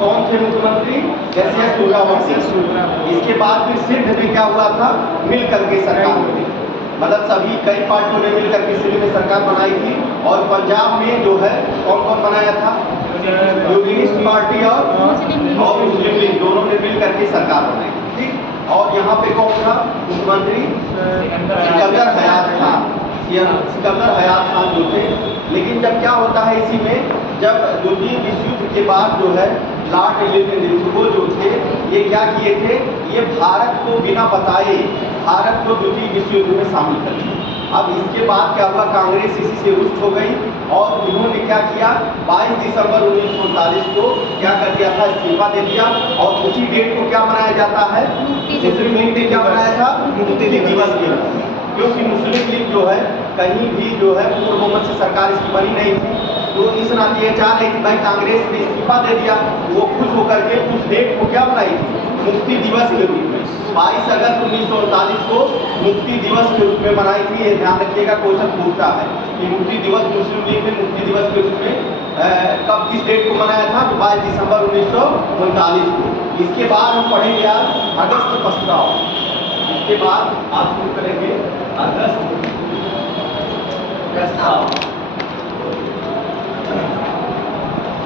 कौन थे मुख्यमंत्री? जैसे सूर्यवंशी। इसके बाद फिर सिंध में क्या हुआ था? मिल करके सरकार बनी, मतलब सभी कई पार्टियों ने मिलकर के सिंध में सरकार बनाई थी। और पंजाब में जो है कौन कौन बनाया था? यूनिस्ट पार्टी और मुस्लिम लीग, दोनों ने मिल करके सरकार बनाई थी। ठीक, और यहाँ पे कौन था मुख्यमंत्री? सिकंदर हयात खान। सिकंदर हयात खान जो थे। लेकिन जब क्या होता है इसी में, जब द्वितीय विश्व युद्ध के बाद जो है लॉर्ड एलिजाबेथ जो थे, ये क्या किए थे? ये भारत को बिना बताए भारत को द्वितीय विश्व युद्ध में शामिल कर दिया। अब इसके बाद क्या हुआ? कांग्रेस इसी से रुष्ट हो गई और इन्होंने क्या किया? 22 दिसंबर 1939 को क्या कर दिया था? इस्तीफा दे दिया। और उसी डेट को क्या मनाया जाता है? मुस्लिम लीग ने क्या बनाया था? मुक्ति दिवस के रूप में। क्योंकि मुस्लिम लीग जो है कहीं भी जो है पूर्ण बहुमत से सरकार इसकी बनी नहीं थी, तो इस नाते ये चाह रही थी भाई कांग्रेस ने इस्तीफा दे दिया, वो खुश होकर के उस डेट को क्या बनाई थी? मुक्ति दिवस के रूप में। 22 अगस्त 1939 को मुक्ति दिवस के रूप में मनाई थी। ये ध्यान रखिएगा, क्वेश्चन पूछता है कि मुक्ति दिवस मुस्लिम लीग ने मुक्ति दिवस के रूप में कब किस डेट को मनाया था? 22 दिसंबर 1939 को। इसके बाद हम पढ़ेंगे आज अगस्त प्रस्ताव। इसके बाद आज शुरू करेंगे अगस्त प्रस्ताव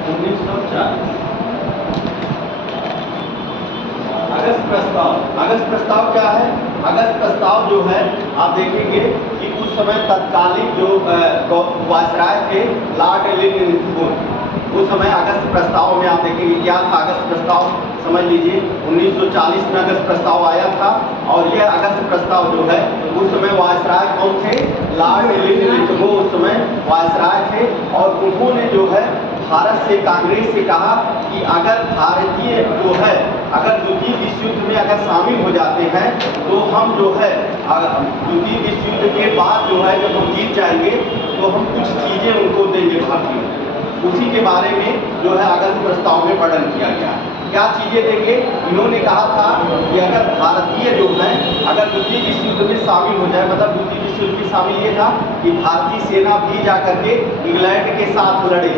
1940। अगस्त प्रस्ताव। अगस्त प्रस्ताव क्या है? अगस्त प्रस्ताव जो है आप देखेंगे कि उस समय तत्कालीन जो वायसराय थे लॉर्ड एलिजाबेथ, उस समय अगस्त प्रस्ताव में आप देखेंगे क्या था? अगस्त प्रस्ताव समझ लीजिए 1940 में अगस्त प्रस्ताव आया था। और यह अगस्त प्रस्ताव जो है उस समय वायसराय कौन थे? लॉर्ड एलिजाबेथ वो उस समय वायसराय थे। और उन्होंने जो है भारत से, कांग्रेस से कहा कि अगर भारतीय जो है अगर द्वितीय विश्व युद्ध में अगर शामिल हो जाते हैं तो हम जो है द्वितीय विश्व युद्ध के बाद जो है जब हम जीत जाएंगे तो हम कुछ चीज़ें उनको देंगे भारतीयों को। उसी के बारे में जो है अगस्त प्रस्ताव में वर्णन किया गया। क्या चीज़ें देंगे? इन्होंने कहा था कि अगर भारतीय जो हैं अगर द्वितीय विश्व युद्ध में शामिल हो जाए, मतलब द्वितीय विश्व युद्ध में शामिल ये था कि भारतीय सेना भी जा करके इंग्लैंड के साथ लड़े,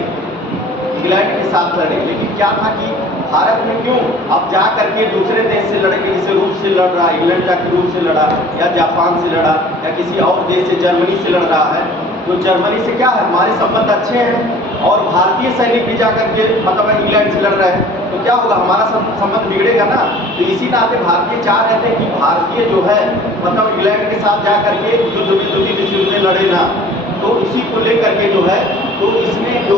इंग्लैंड के साथ लड़े। लेकिन क्या था कि भारत में क्यों अब जा करके दूसरे देश से लड़ेंगे? जैसे रूस से लड़ रहा, इंग्लैंड जाके रूस से लड़ा, या जापान से लड़ा, या किसी और देश से जर्मनी से लड़ रहा है, तो जर्मनी से क्या है हमारे संबंध अच्छे हैं और भारतीय सैनिक भी जा करके मतलब इंग्लैंड से लड़ रहे हैं, तो क्या होगा? हमारा संबंध बिगड़ेगा ना। तो इसी नाते भारतीय चाह रहे थे कि भारतीय जो है मतलब इंग्लैंड के साथ जा करके युद्ध में द्वितीय विश्व युद्ध में लड़े ना। तो इसी को लेकर के जो है तो इसने जो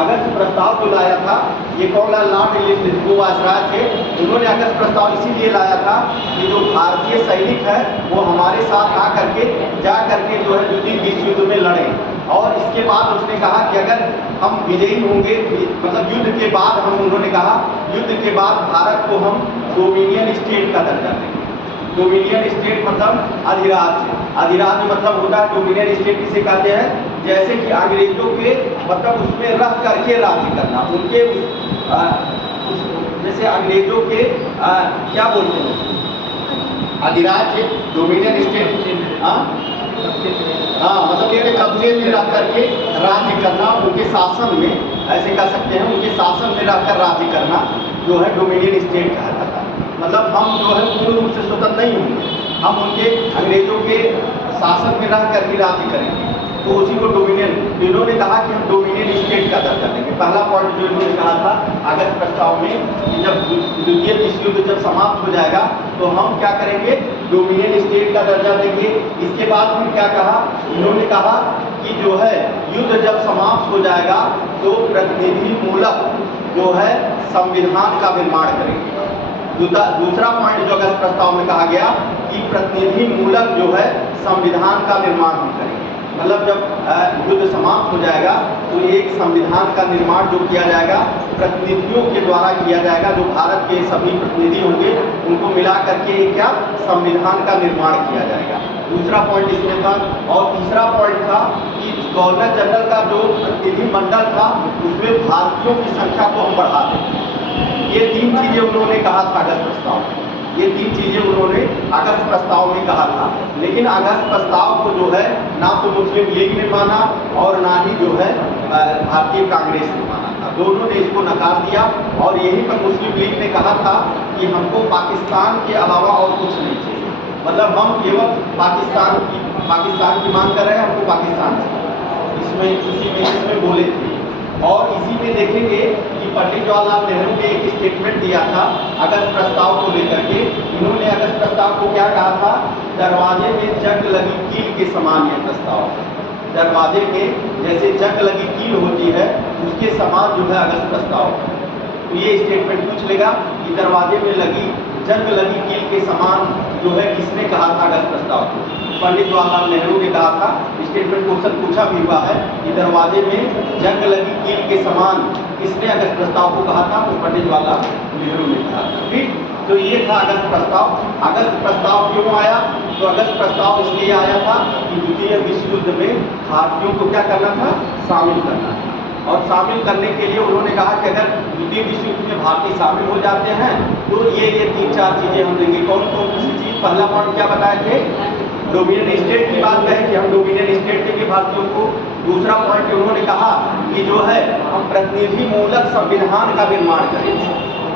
अगस्त प्रस्ताव जो लाया था, ये कौन लाया? लॉर्ड एलिजाबेथ वो वायसराय थे। उन्होंने अगस्त प्रस्ताव इसीलिए लाया था कि जो भारतीय सैनिक है वो हमारे साथ आ करके जा करके जो है द्वितीय विश्व युद्ध में लड़ें। और इसके बाद उसने कहा कि अगर हम विजयी होंगे, मतलब युद्ध के बाद हम, उन्होंने कहा युद्ध के बाद भारत को हम डोमिनियन स्टेट का दर्जा देंगे। डोमिनियन स्टेट मतलब अधिराज्य। अधिराज्य मतलब होता है डोमिनियन स्टेट किसे कहते हैं? जैसे कि अंग्रेजों के मतलब उसमें रह करके राज्य करना, उनके जैसे अंग्रेजों के क्या बोलते हैं? अधिराज्य, डोमिनियन स्टेट। हाँ, मतलब ये कब्जे में रह करके राज्य करना, उनके शासन में, ऐसे कह सकते हैं उनके शासन में रहकर राज्य करना जो है डोमिनियन स्टेट कहा जाता है। मतलब हम जो है पूर्ण रूप से स्वतंत्र नहीं होंगे, हम उनके अंग्रेजों के शासन में रह कर ही राज्य करेंगे, तो उसी को डोमिनियन। इन्होंने कहा कि हम डोमिनियन स्टेट का दर्जा देंगे। पहला पॉइंट जो इन्होंने कहा था अगस्त प्रस्ताव में कि जब द्वितीय विश्व युद्ध जब समाप्त हो जाएगा तो हम क्या करेंगे? डोमिनियन स्टेट का दर्जा देंगे। इसके बाद फिर क्या कहा? इन्होंने कहा कि जो है युद्ध जब समाप्त हो जाएगा तो प्रतिनिधि मूलक जो है संविधान का निर्माण करेंगे। दूसरा पॉइंट जो अगस्त प्रस्ताव में कहा गया कि प्रतिनिधि मूलक जो है संविधान का निर्माण हम करेंगे। मतलब जब युद्ध समाप्त हो जाएगा तो एक संविधान का निर्माण जो किया जाएगा प्रतिनिधियों के द्वारा किया जाएगा, जो भारत के सभी प्रतिनिधि होंगे उनको मिला करके क्या संविधान का निर्माण किया जाएगा। दूसरा पॉइंट इसमें था। और तीसरा पॉइंट था कि गवर्नर जनरल का जो प्रतिनिधि मंडल था उसमें भारतीयों की संख्या को हम बढ़ा दें। ये तीन चीज़ें उन्होंने कहा था अगस्त प्रस्ताव में। ये तीन चीज़ें उन्होंने अगस्त प्रस्ताव में कहा था। लेकिन अगस्त प्रस्ताव को जो है ना तो मुस्लिम लीग ने माना और ना ही जो है भारतीय कांग्रेस ने माना था। दोनों ने इसको नकार दिया और यहीं पर मुस्लिम लीग ने कहा था कि हमको पाकिस्तान के अलावा और कुछ नहीं चाहिए, मतलब हम केवल पाकिस्तान की मांग कर रहे हैं, हमको पाकिस्तान इसमें बोले थे। और इसी में देखेंगे कि पंडित जवाहरलाल नेहरू ने एक स्टेटमेंट दिया था अगस्त प्रस्ताव को लेकर के। इन्होंने अगस्त प्रस्ताव को क्या कहा था, दरवाजे में जंग लगी कील के समान यह प्रस्ताव, दरवाजे में जैसे जंग लगी कील होती है उसके समान जो है अगस्त प्रस्ताव। तो ये स्टेटमेंट पूछ लेगा कि दरवाजे में जंग लगी कील के समान जो है किसने कहा था अगस्त प्रस्ताव को, पंडित जवाहरलाल नेहरू ने कहा था। स्टेटमेंट क्वेश्चन पूछा भी हुआ है कि दरवाजे में जंग लगी कील के समान किसने अगस्त प्रस्ताव को कहा था, तो पंडित जवाहरलाल नेहरू ने कहा था। ठीक, तो ये था अगस्त प्रस्ताव। अगस्त प्रस्ताव क्यों आया, तो अगस्त प्रस्ताव इसलिए आया था कि द्वितीय विश्व युद्ध में भारतीयों को क्या करना था, शामिल करना था। और शामिल करने के लिए उन्होंने कहा कि अगर द्वितीय विश्व युद्ध में भारतीय शामिल हो जाते हैं तो ये 3-4 चीज़ें हम देंगे। कौन कौन सी चीज़, पहला पॉइंट क्या बताए थे, डोमिनियन स्टेट की बात कहें कि हम डोमिनियन स्टेट देंगे भारतीयों को। दूसरा पॉइंट उन्होंने कहा कि जो है हम प्रतिनिधि मूलक संविधान का निर्माण करेंगे।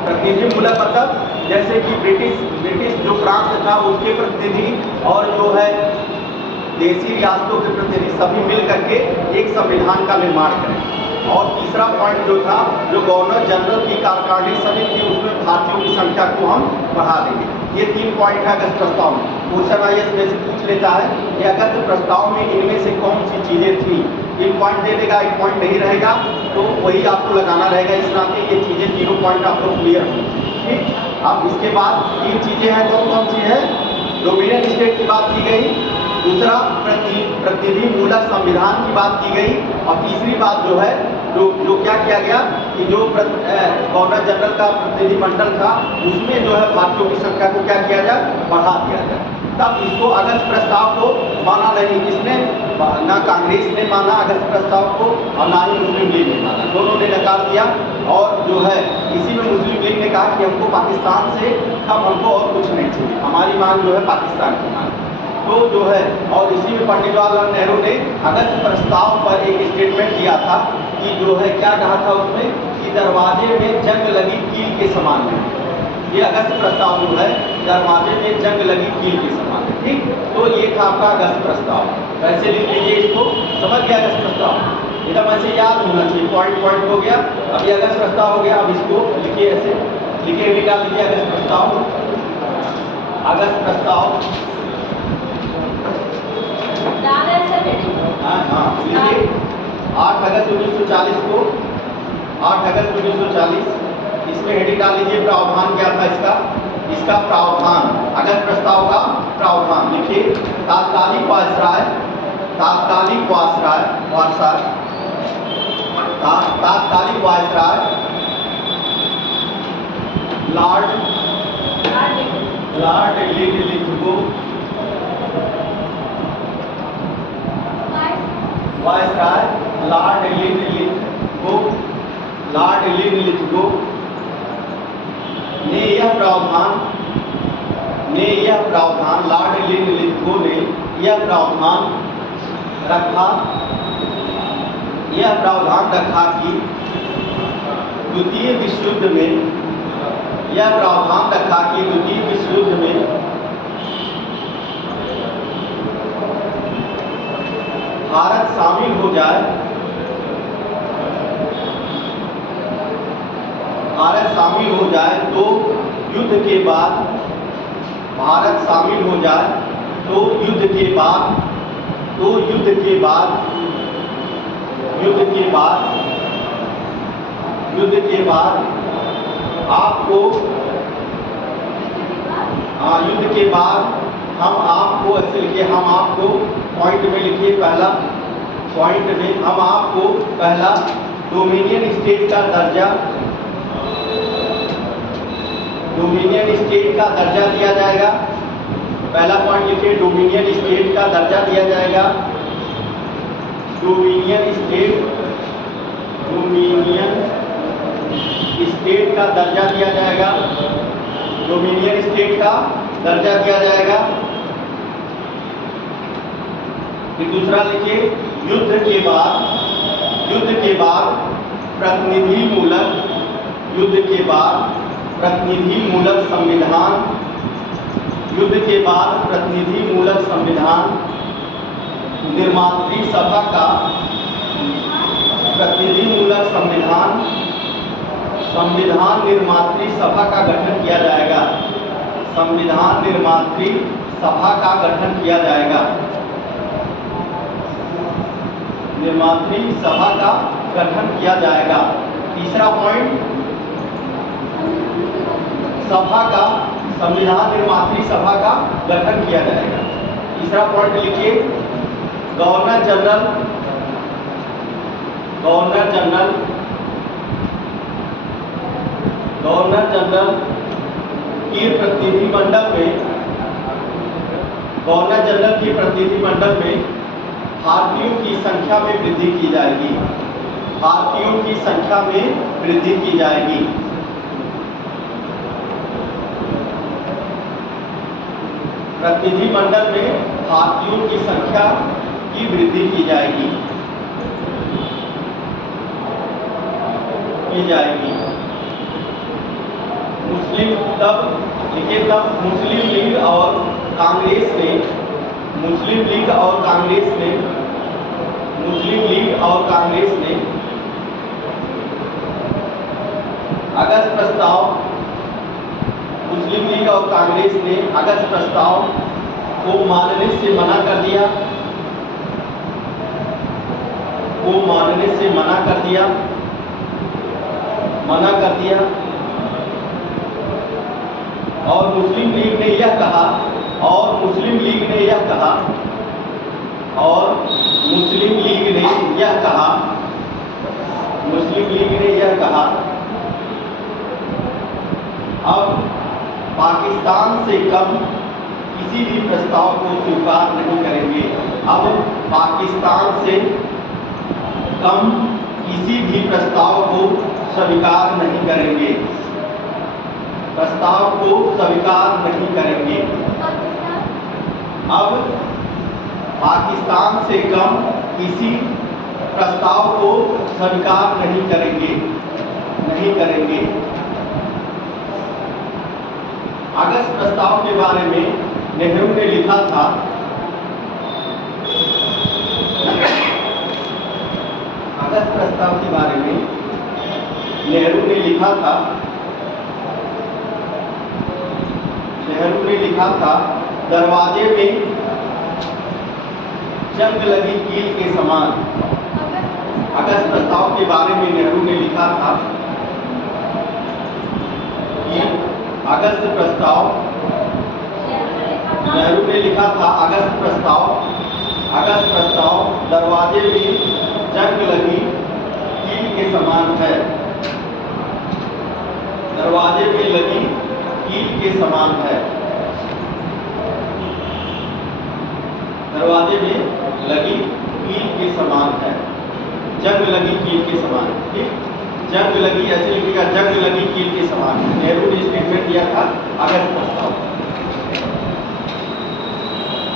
प्रतिनिधि मूलक मतलब जैसे कि ब्रिटिश जो फ्रांस था उसके प्रतिनिधि और जो है देशी रियासतों के प्रतिनिधि सभी मिल करके एक संविधान का निर्माण करें। और तीसरा पॉइंट जो था, जो गवर्नर जनरल की कार्यकारिणी समिति थी उसमें भारतीयों की संख्या को हम बढ़ा देंगे। ये 3 पॉइंट है अगस्त प्रस्ताव में। क्वेश्चन आईएएस में से पूछ लेता है कि अगस्त प्रस्ताव में इनमें से कौन सी चीज़ें थी। 3 पॉइंट दे देगा, 1 पॉइंट नहीं रहेगा, तो वही आपको लगाना रहेगा। इस नाते ये चीज़ें तीनों पॉइंट आपको क्लियर होंगे। ठीक, अब इसके बाद 3 चीज़ें हैं, कौन सी है, डोमिनियन स्टेट की बात की गई, दूसरा प्रतिनिधि मूलक संविधान की बात की गई, और तीसरी बात जो है जो क्या किया गया कि जो गवर्नर जनरल का प्रतिनिधिमंडल था उसमें जो है भारतीयों की संख्या को क्या किया जाए, बढ़ा दिया जाए। तब इसको अगस्त प्रस्ताव को माना नहीं, किसने, ना कांग्रेस ने माना अगस्त प्रस्ताव को और ना ही मुस्लिम लीग ने माना, दोनों ने नकार दिया। और जो है इसी में मुस्लिम लीग ने कहा कि हमको पाकिस्तान से हमको और कुछ नहीं चाहिए, हमारी मांग जो है पाकिस्तान की मांग। तो जो है और इसी में पंडित जवाहरलाल नेहरू ने अगस्त प्रस्ताव पर एक स्टेटमेंट दिया था कि जो है क्या कहा था उसमें कि दरवाजे में जंग लगी कील के समान है। ये अगस्त प्रस्ताव जो है दरवाजे में जंग लगी कील के समान है। ठीक, तो ये था आपका अगस्त प्रस्ताव। वैसे लिख लीजिए, इसको समझ गया अगस्त प्रस्ताव, एकदम ऐसे याद होना चाहिए, पॉइंट हो गया। अभी अगस्त प्रस्ताव हो गया, अब इसको लिखिए, ऐसे लिखे निकाल लीजिए अगस्त प्रस्ताव। अगस्त प्रस्ताव हाँ लीजिए, 8 अगस्त 1940 को, 8 अगस्त 1940, इसमें हेडिंग डाल लीजिए प्रावधान क्या था इसका प्रावधान, अगस्त प्रस्ताव का प्रावधान लिखिए। तात्कालिक viceroy Lord Lithgow, viceroy Lord Lithgow ने यह प्रावधान लॉर्ड लिथगो ने यह प्रावधान रखा कि द्वितीय विश्व युद्ध में भारत शामिल हो जाए तो युद्ध के बाद हम आपको ऐसे लिखिए, हम आपको पॉइंट में लिखिए, पहला पॉइंट में हम आपको पहला डोमिनियन स्टेट का दर्जा दिया जाएगा। पहला पॉइंट लिखिए, डोमिनियन स्टेट का दर्जा दिया जाएगा। डोमिनियन स्टेट का दर्जा दिया जाएगा। डोमिनियन स्टेट का दर्जा दिया जाएगा। फिर दूसरा लिखिए, युद्ध के बाद प्रतिनिधिमूलक युद्ध के बाद प्रतिनिधिमूलक संविधान, युद्ध के बाद प्रतिनिधिमूलक संविधान निर्मात्री सभा का प्रतिनिधिमूलक संविधान निर्मात्री सभा का गठन किया जाएगा। संविधान निर्मात्री सभा का गठन किया जाएगा। निर्मात्री सभा का गठन किया जाएगा। तीसरा पॉइंट, सभा का संविधान निर्मात्री सभा का गठन किया जाएगा। तीसरा पॉइंट लिखिए, गवर्नर जनरल की प्रतिनिधिमंडल में भारतीयों की संख्या में वृद्धि की जाएगी। भारतीयों की संख्या में वृद्धि की जाएगी। प्रतिनिधिमंडल में भारतीयों की संख्या की वृद्धि की जाएगी। मुस्लिम लीग और कांग्रेस ने अगस्त प्रस्ताव को मानने से मना कर दिया और मुस्लिम लीग ने यह कहा अब पाकिस्तान से कम किसी भी प्रस्ताव को स्वीकार नहीं करेंगे। अब पाकिस्तान से कम किसी भी प्रस्ताव को स्वीकार नहीं करेंगे। अब पाकिस्तान से कम किसी प्रस्ताव को स्वीकार नहीं करेंगे। अगस्त प्रस्ताव के बारे में नेहरू ने लिखा था, अगस्त प्रस्ताव के बारे में नेहरू ने लिखा था, दरवाजे में जंग लगी कील के समान। अगस्त प्रस्ताव के बारे में नेहरू ने लिखा था कि अगस्त प्रस्ताव दरवाजे में जंग लगी कील के समान है। दरवाजे में लगी कील के समान है। दरवाजे में लगी कील के समान है। जंग लगी कील के समान। ठीक, जंग लगी ऐसे लिखेगा, जंग लगी कील के समान। नेहरू ने स्टेटमेंट दिया था अगस्त प्रस्ताव।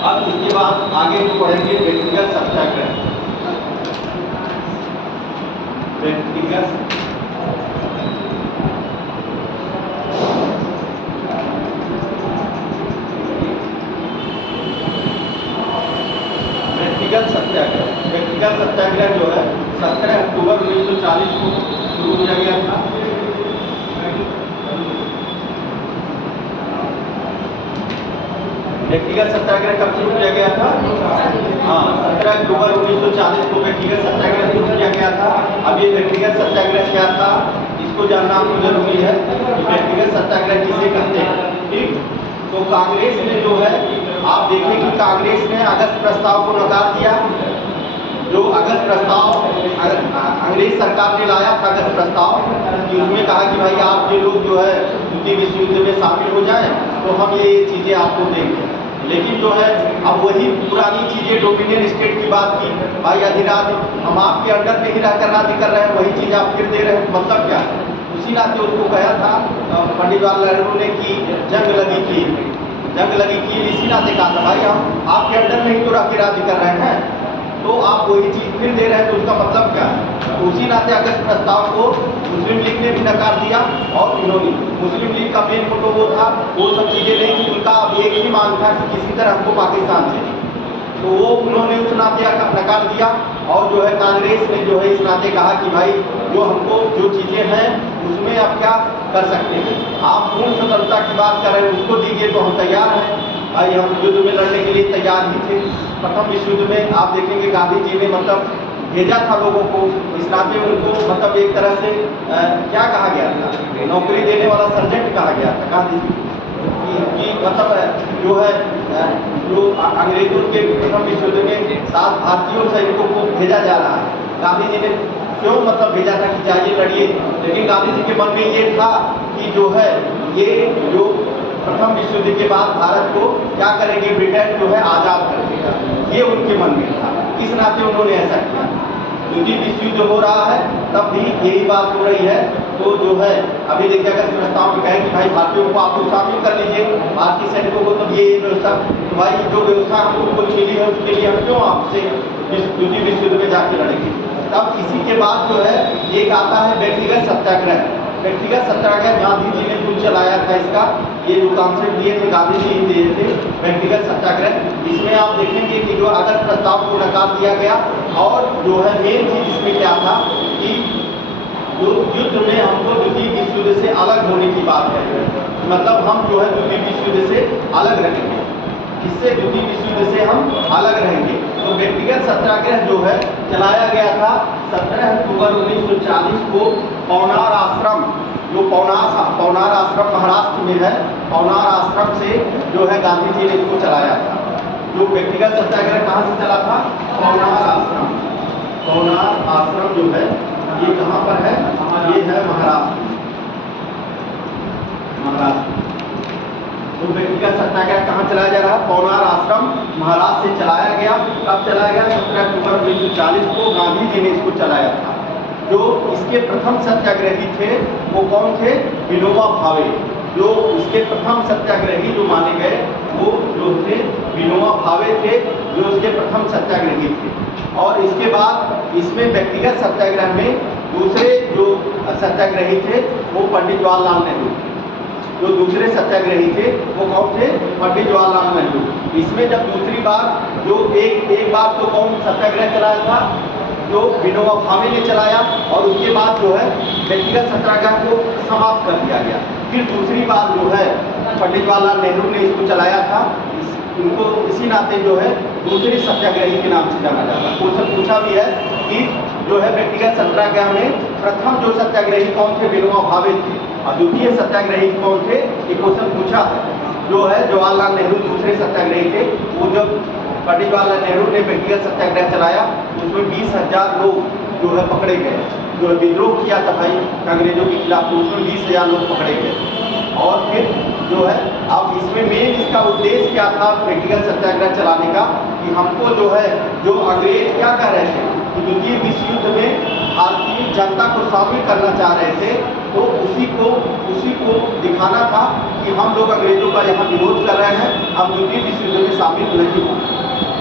अब इसके बाद आगे जो पढ़ेंगे व्यक्तिगत सत्याग्रह। व्यक्तिगत सत्याग्रह जो है 17 अक्टूबर 1940 को शुरू किया गया था। व्यक्तिगत सत्याग्रह कब शुरू किया गया था? 17 अक्टूबर 1940 को व्यक्तिगत सत्याग्रह शुरू किया गया था। अब ये व्यक्तिगत सत्याग्रह क्या था, इसको जानना आपको जरूरी है कि व्यक्तिगत सत्याग्रह किसे कहते हैं। ठीक, तो कांग्रेस ने जो है, आप देखें कि कांग्रेस ने अगस्त प्रस्ताव को नकार दिया। जो अगस्त प्रस्ताव अंग्रेज सरकार ने लाया था, अगस्त प्रस्ताव, कि उसमें कहा कि भाई आप ये लोग जो है द्वितीय विश्व युद्ध में शामिल हो जाएं तो हम ये चीज़ें आपको देंगे। लेकिन जो है अब वही पुरानी चीज़ें, डोमिनियन स्टेट की बात की, भाई अधिराज हम आपके अंडर में ही रहकर राज्य कर रहे हैं, वही चीज़ आप फिर दे रहे हैं, मतलब क्या? उसी नाते उसको कहा था पंडित जवाहरलाल नेहरू ने कि जंग लगी कील, इसी नाते कहा था भाई हम आपके अंडर में ही तो राज्य कर रहे हैं। तो आप वही चीज़ फिर दे रहे हैं, तो उसका मतलब क्या है? तो उसी नाते अगस्त प्रस्ताव को मुस्लिम लीग ने भी नकार दिया और इन्होंने, मुस्लिम लीग का मेन फोटो वो था, वो सब चीज़ें नहीं थी, उनका अब एक ही मांग था कि किसी तरह हमको पाकिस्तान से, तो वो उन्होंने उस नाते नकार दिया। और जो है कांग्रेस ने जो है इस नाते कहा कि भाई जो हमको जो चीज़ें हैं उसमें आप क्या कर सकते हैं, आप पूर्ण स्वतंत्रता की बात कर रहे हैं उसको दीजिए तो हम तैयार हैं। भाई हम युद्ध में लड़ने के लिए तैयार ही थे। प्रथम विश्व युद्ध में आप देखेंगे गांधी जी ने मतलब भेजा था लोगों को, इस नाते उनको मतलब एक तरह से क्या कहा गया था, नौकरी देने वाला सर्जेंट कहा गया था गांधी जी कि मतलब जो है जो अंग्रेजों के प्रथम विश्व युद्ध में 7 भारतीयों सैनिकों को भेजा जा रहा है, गांधी जी ने क्यों मतलब भेजा था कि जाइए लड़िए, लेकिन गांधी जी के मन में ये था कि जो है ये जो प्रथम विश्व युद्ध के बाद भारत को क्या करेंगे, ब्रिटेन जो है आज़ाद कर देगा, ये उनके मन में था, इस नाते उन्होंने ऐसा किया। द्वितीय विश्व युद्ध हो रहा है तब भी यही बात हो रही है, तो जो है अभी देखिए अगर प्रस्ताव में कहें कि भाई भारतीयों को आप लोग शामिल कर लीजिए, भारतीय सैनिकों को, तब ये व्यवस्था, तो भाई जो व्यवस्था हम लोगों को मिली है उसके लिए हम क्यों आपसे द्वितीय विश्व युद्ध में जाके लड़ेंगे। तब इसी के बाद जो है एक आता है व्यक्तिगत सत्याग्रह। व्यक्तिगत सत्याग्रह गांधी जी ने खुद चलाया था, इसका ये जो कॉन्सेप्ट दिए थे गांधी जी दिए थे व्यक्तिगत सत्याग्रह। इसमें आप देखेंगे कि जो अगस्त प्रस्ताव को नकार दिया गया और जो है मेन चीज इसमें क्या था कि जो युद्ध में हमको द्वितीय विश्व युद्ध से अलग होने की बात है, मतलब हम जो है द्वितीय विश्व युद्ध से अलग रहेंगे, इससे द्वितीय विश्व युद्ध से हम अलग रहेंगे। तो व्यक्तिगत सत्याग्रह जो है चलाया गया था 17 अक्टूबर 1940 को पौनार आश्रम, जो पौनार आश्रम महाराष्ट्र में है, पौनार आश्रम से जो है गांधी जी ने इसको चलाया था। जो व्यक्तिगत सत्याग्रह कहाँ से चला था? पौनार आश्रम। पौनार आश्रम जो है ये कहाँ पर है? ये है महाराष्ट्र। तो व्यक्तिगत सत्याग्रह कहाँ चलाया जा रहा है? पौनार आश्रम महाराष्ट्र से चलाया गया। कब चलाया गया? 17 अक्टूबर 1940 को गांधी जी ने इसको चलाया था। जो इसके प्रथम सत्याग्रही थे वो कौन थे? विनोबा भावे। जो इसके प्रथम सत्याग्रही जो माने गए वो जो थे विनोबा भावे थे, जो इसके प्रथम सत्याग्रही थे। और इसके बाद इसमें व्यक्तिगत सत्याग्रह में दूसरे जो सत्याग्रही थे वो पंडित जवाहरलाल नेहरू। जो दूसरे सत्याग्रही थे वो कौन थे? पंडित जवाहरलाल नेहरू। इसमें जब दूसरी बार जो एक बार तो कौन सत्याग्रह चलाया था? जो विनोबा भावे ने चलाया, और उसके बाद जो है व्यक्तिगत सत्याग्रह को समाप्त कर दिया गया। फिर दूसरी बार जो है पंडित जवाहरलाल नेहरू ने इसको चलाया था। उनको इसी नाते जो है दूसरे सत्याग्रही के नाम से जाना जाता है। क्वेश्चन पूछा भी है कि जो है व्यक्तिगत सत्याग्रह में प्रथम जो सत्याग्रही कौन थे? विनोबा भावे थे। और द्वितीय सत्याग्रही कौन थे? ये क्वेश्चन पूछा है। जो है जवाहरलाल नेहरू दूसरे सत्याग्रही थे। वो जब पंडित जवाहरलाल नेहरू ने व्यक्तिगत सत्याग्रह चलाया उसमें 20,000 लोग जो है पकड़े गए, जो है विद्रोह किया था भाई अंग्रेजों के खिलाफ, तो उसमें 20,000 लोग पकड़े गए। और फिर जो है अब इसमें मेन इसका उद्देश्य क्या था व्यक्तिगत सत्याग्रह चलाने का? कि हमको जो है जो अंग्रेज क्या कह रहे थे कि द्वितीय विश्व युद्ध में भारतीय जनता को शामिल करना चाह रहे थे, तो उसी को दिखाना था कि हम लोग अंग्रेजों का यहाँ विरोध कर रहे हैं, हम द्वितीय विश्व युद्ध में शामिल नहीं होंगे।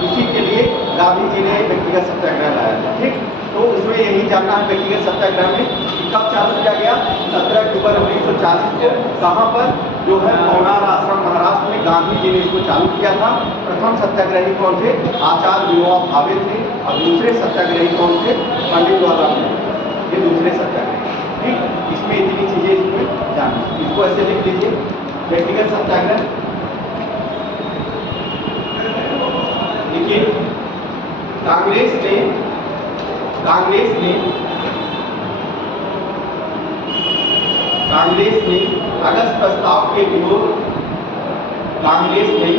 इसी के लिए गांधी जी ने व्यक्तिगत सत्याग्रह लाया था। ठीक, तो इसमें यही जानना है व्यक्तिगत सत्याग्रह में कब चालू किया गया? 17 अक्टूबर 1940 को। कहाँ पर? जो है पौनार आश्रम महाराष्ट्र में गांधी जी ने इसको चालू किया था। प्रथम सत्याग्रही कौन थे? आचार्य विनोबा भावे थे। और दूसरे सत्याग्रही कौन थे? पंडित जवाहरलाल नेहरू। ये दूसरे सत्याग्रही। ठीक, इसमें इतनी चीजें इसमें जानना, इसको ऐसे लिख लीजिए। व्यक्तिगत सत्याग्रह देखिए, कांग्रेस ने अगस्त प्रस्ताव के विरोध, कांग्रेस ने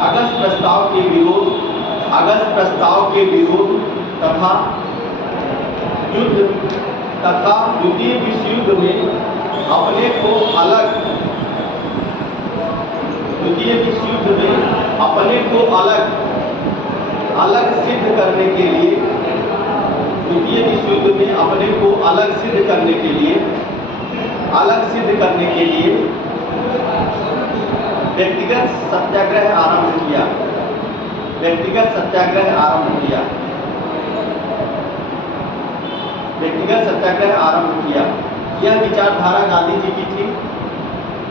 अगस्त प्रस्ताव के विरोध तथा द्वितीय विश्व युद्ध में अपने को अलग सिद्ध करने के लिए, द्वितीय विश्व युद्ध में अपने को अलग सिद्ध करने के लिए व्यक्तिगत सत्याग्रह आरंभ किया। व्यक्तिगत सत्याग्रह आरंभ किया। व्यक्तिगत सत्याग्रह आरंभ किया। यह विचारधारा गांधी जी की थी।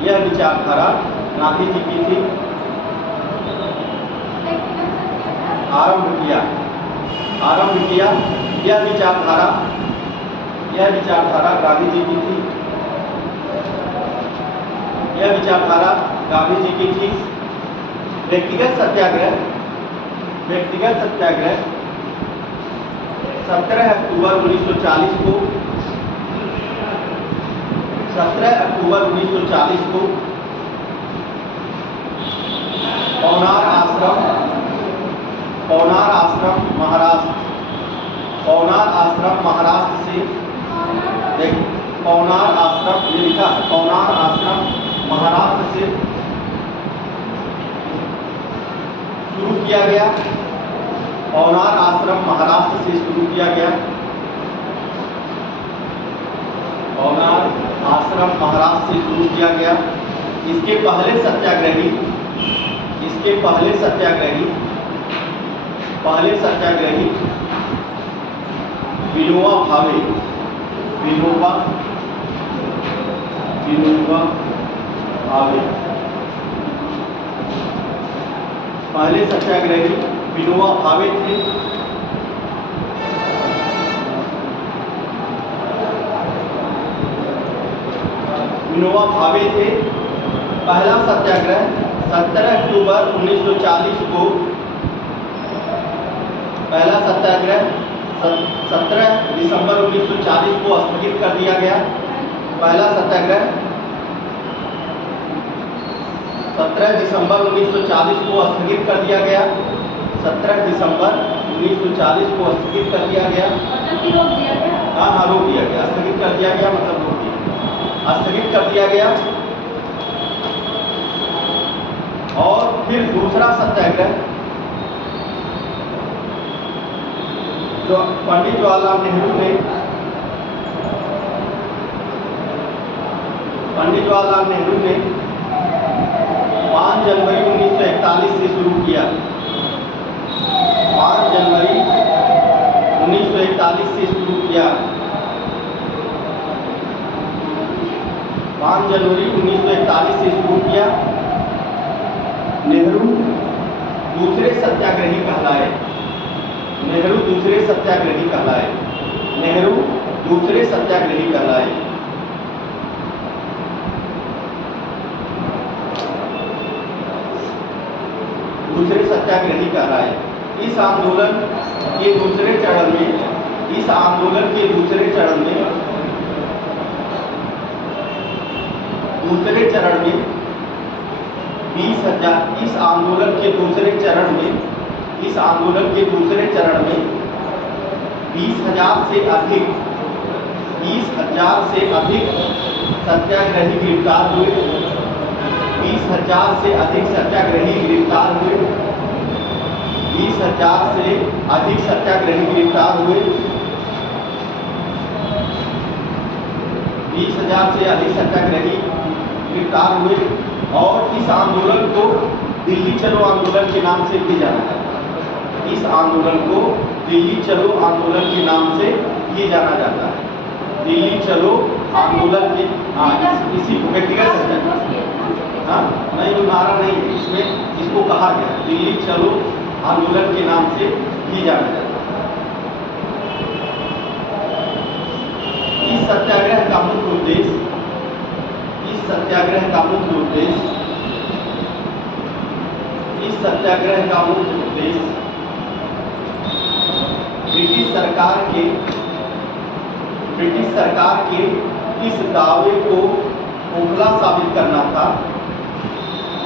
यह विचारधारा गांधी जी की थी। आरंभ किया। आरंभ किया। यह विचारधारा गांधी जी की थी। यह विचारधारा गांधी जी की थी। व्यक्तिगत सत्याग्रह 17 अक्टूबर 1940 को 17 अक्टूबर 1940 को पौनार आश्रम महाराष्ट्र से पौनार आश्रम, ये लिखा है पौनार आश्रम महाराष्ट्र से शुरू किया गया। पौनार आश्रम महाराष्ट्र से शुरू किया गया। पौनार आश्रम महाराष्ट्र से शुरू किया गया। इसके पहले सत्याग्रही विनोबा भावे पहले सत्याग्रही विनोबा भावे थे। विनोबा भावे थे। पहला सत्याग्रह 17 अक्टूबर 1940 को, पहला सत्याग्रह 17 दिसंबर 1940 को स्थगित कर दिया गया। पहला सत्याग्रह 17 दिसंबर 1940 को स्थगित कर दिया गया। 17 दिसंबर 1940 को स्थगित कर दिया गया। हाँ, रोक दिया गया। स्थगित कर दिया गया मतलब रोक दिया, स्थगित कर दिया गया। और फिर दूसरा सत्याग्रह जो पंडित जवाहरलाल नेहरू ने 5 जनवरी 1941 से शुरू किया। 5 जनवरी 1941 से शुरू किया। 5 जनवरी 1941 से शुरू किया। नेहरू दूसरे सत्याग्रही कहलाए। नेहरू दूसरे सत्याग्रही कहलाए। दूसरे सत्याग्रही कहलाए। इस आंदोलन के दूसरे चरण में 20,000 इस आंदोलन के दूसरे चरण में 20,000 से अधिक सत्याग्रही गिरफ्तार हुए। 20,000 से अधिक सत्याग्रही गिरफ्तार हुए। 20,000 से अधिक सत्याग्रही गिरफ्तार हुए। 20,000 से अधिक सत्याग्रही गिरफ्तार हुए। और इस आंदोलन को दिल्ली चलो आंदोलन के नाम से भी जाना जाता है। इस आंदोलन को दिल्ली चलो आंदोलन के नाम से भी जाना जाता है। दिल्ली चलो आंदोलन के, इसी व्यक्तिगत सत्याग्रह, हाँ नहीं, वो नारा नहीं है इसमें, इसको कहा गया दिल्ली चलो आंदोलन के नाम से भी जाना जाता है। इस सत्याग्रह का मुख्य उद्देश्य ब्रिटिश सरकार के इस दावे को खोखला साबित करना था।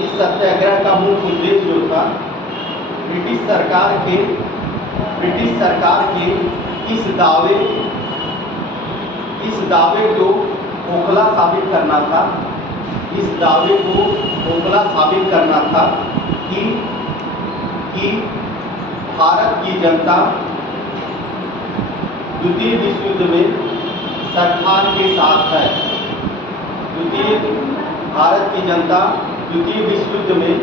इस सत्याग्रह का मुख्य उद्देश्य जो था, ब्रिटिश सरकार के इस दावे को खोखला साबित करना था। इस दावे को खोखला साबित करना था कि भारत की जनता द्वितीय विश्व युद्ध में सरकार के साथ है। भारत की जनता द्वितीय विश्व युद्ध में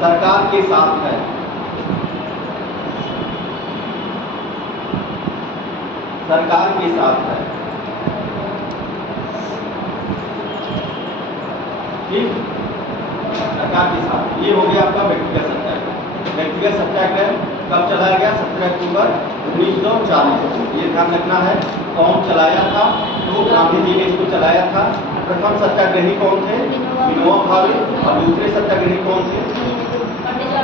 सरकार के साथ है। सरकार के साथ है, ठीक, सरकार के साथ। ये हो गया आपका व्यक्तिगत सत्याग्रह। व्यक्तिगत सत्याग्रह कब चलाया गया? 17 अक्टूबर 1940। ये ध्यान रखना है कौन चलाया था, तो गांधी जी ने इसको चलाया था। प्रथम सत्याग्रही कौन थे? विनोबा भावे। और दूसरे सत्याग्रही कौन थे?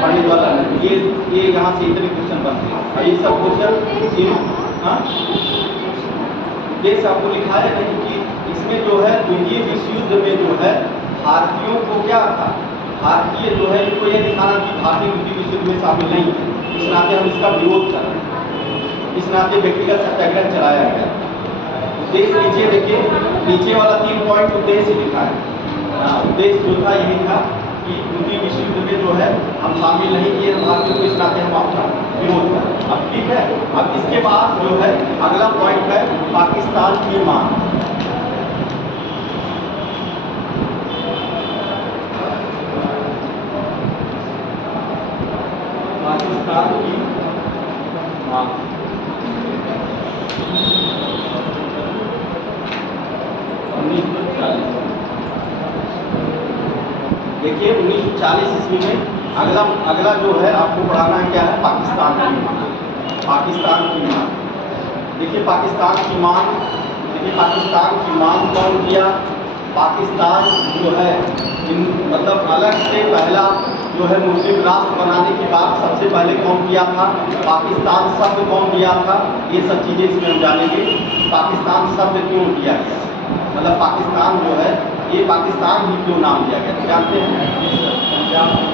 पंडित जवाहरलाल नेहरू। ये यहाँ से इतने क्वेश्चन बनते हैं। ये सब क्वेश्चन ये आपको लिखाया नहीं कि इसमें जो है द्वितीय विश्व युद्ध में जो है भारतीयों को क्या था, भारतीय जो है इनको ये दिखाना कि भारतीय द्वितीय विश्व युद्ध में शामिल नहीं है, इस नाते हम इसका विरोध कर रहे हैं। इस नाते व्यक्तिगत सत्याग्रह चलाया गया। उद्देश्य नीचे देखिए, नीचे वाला 3 पॉइंट उद्देश्य लिखा है। उद्देश्य जो था यही था कि द्वितीय विश्व युद्ध में जो है हम शामिल नहीं किए भारतीयों को, इस नाते हम अपना विरोध करें। अब ठीक है, अब इसके बाद जो है अगला पॉइंट है पाकिस्तान की मांग। पाकिस्तान की मांग। देखिए 1940 ईस्वी में अगला जो है आपको पढ़ाना है क्या है? पाकिस्तान की मांग। पाकिस्तान की मांग। देखिए पाकिस्तान की मांग, देखिए पाकिस्तान की मांग कौन किया? पाकिस्तान जो है मतलब अलग से पहला जो है मुस्लिम राष्ट्र बनाने के बाद सबसे पहले कौन किया था? पाकिस्तान शब्द कौन दिया था? ये सब चीज़ें इसमें हम जानेंगे। पाकिस्तान शब्द क्यों दिया गया, मतलब पाकिस्तान जो है ये पाकिस्तान ही क्यों नाम दिया गया, जानते हैं?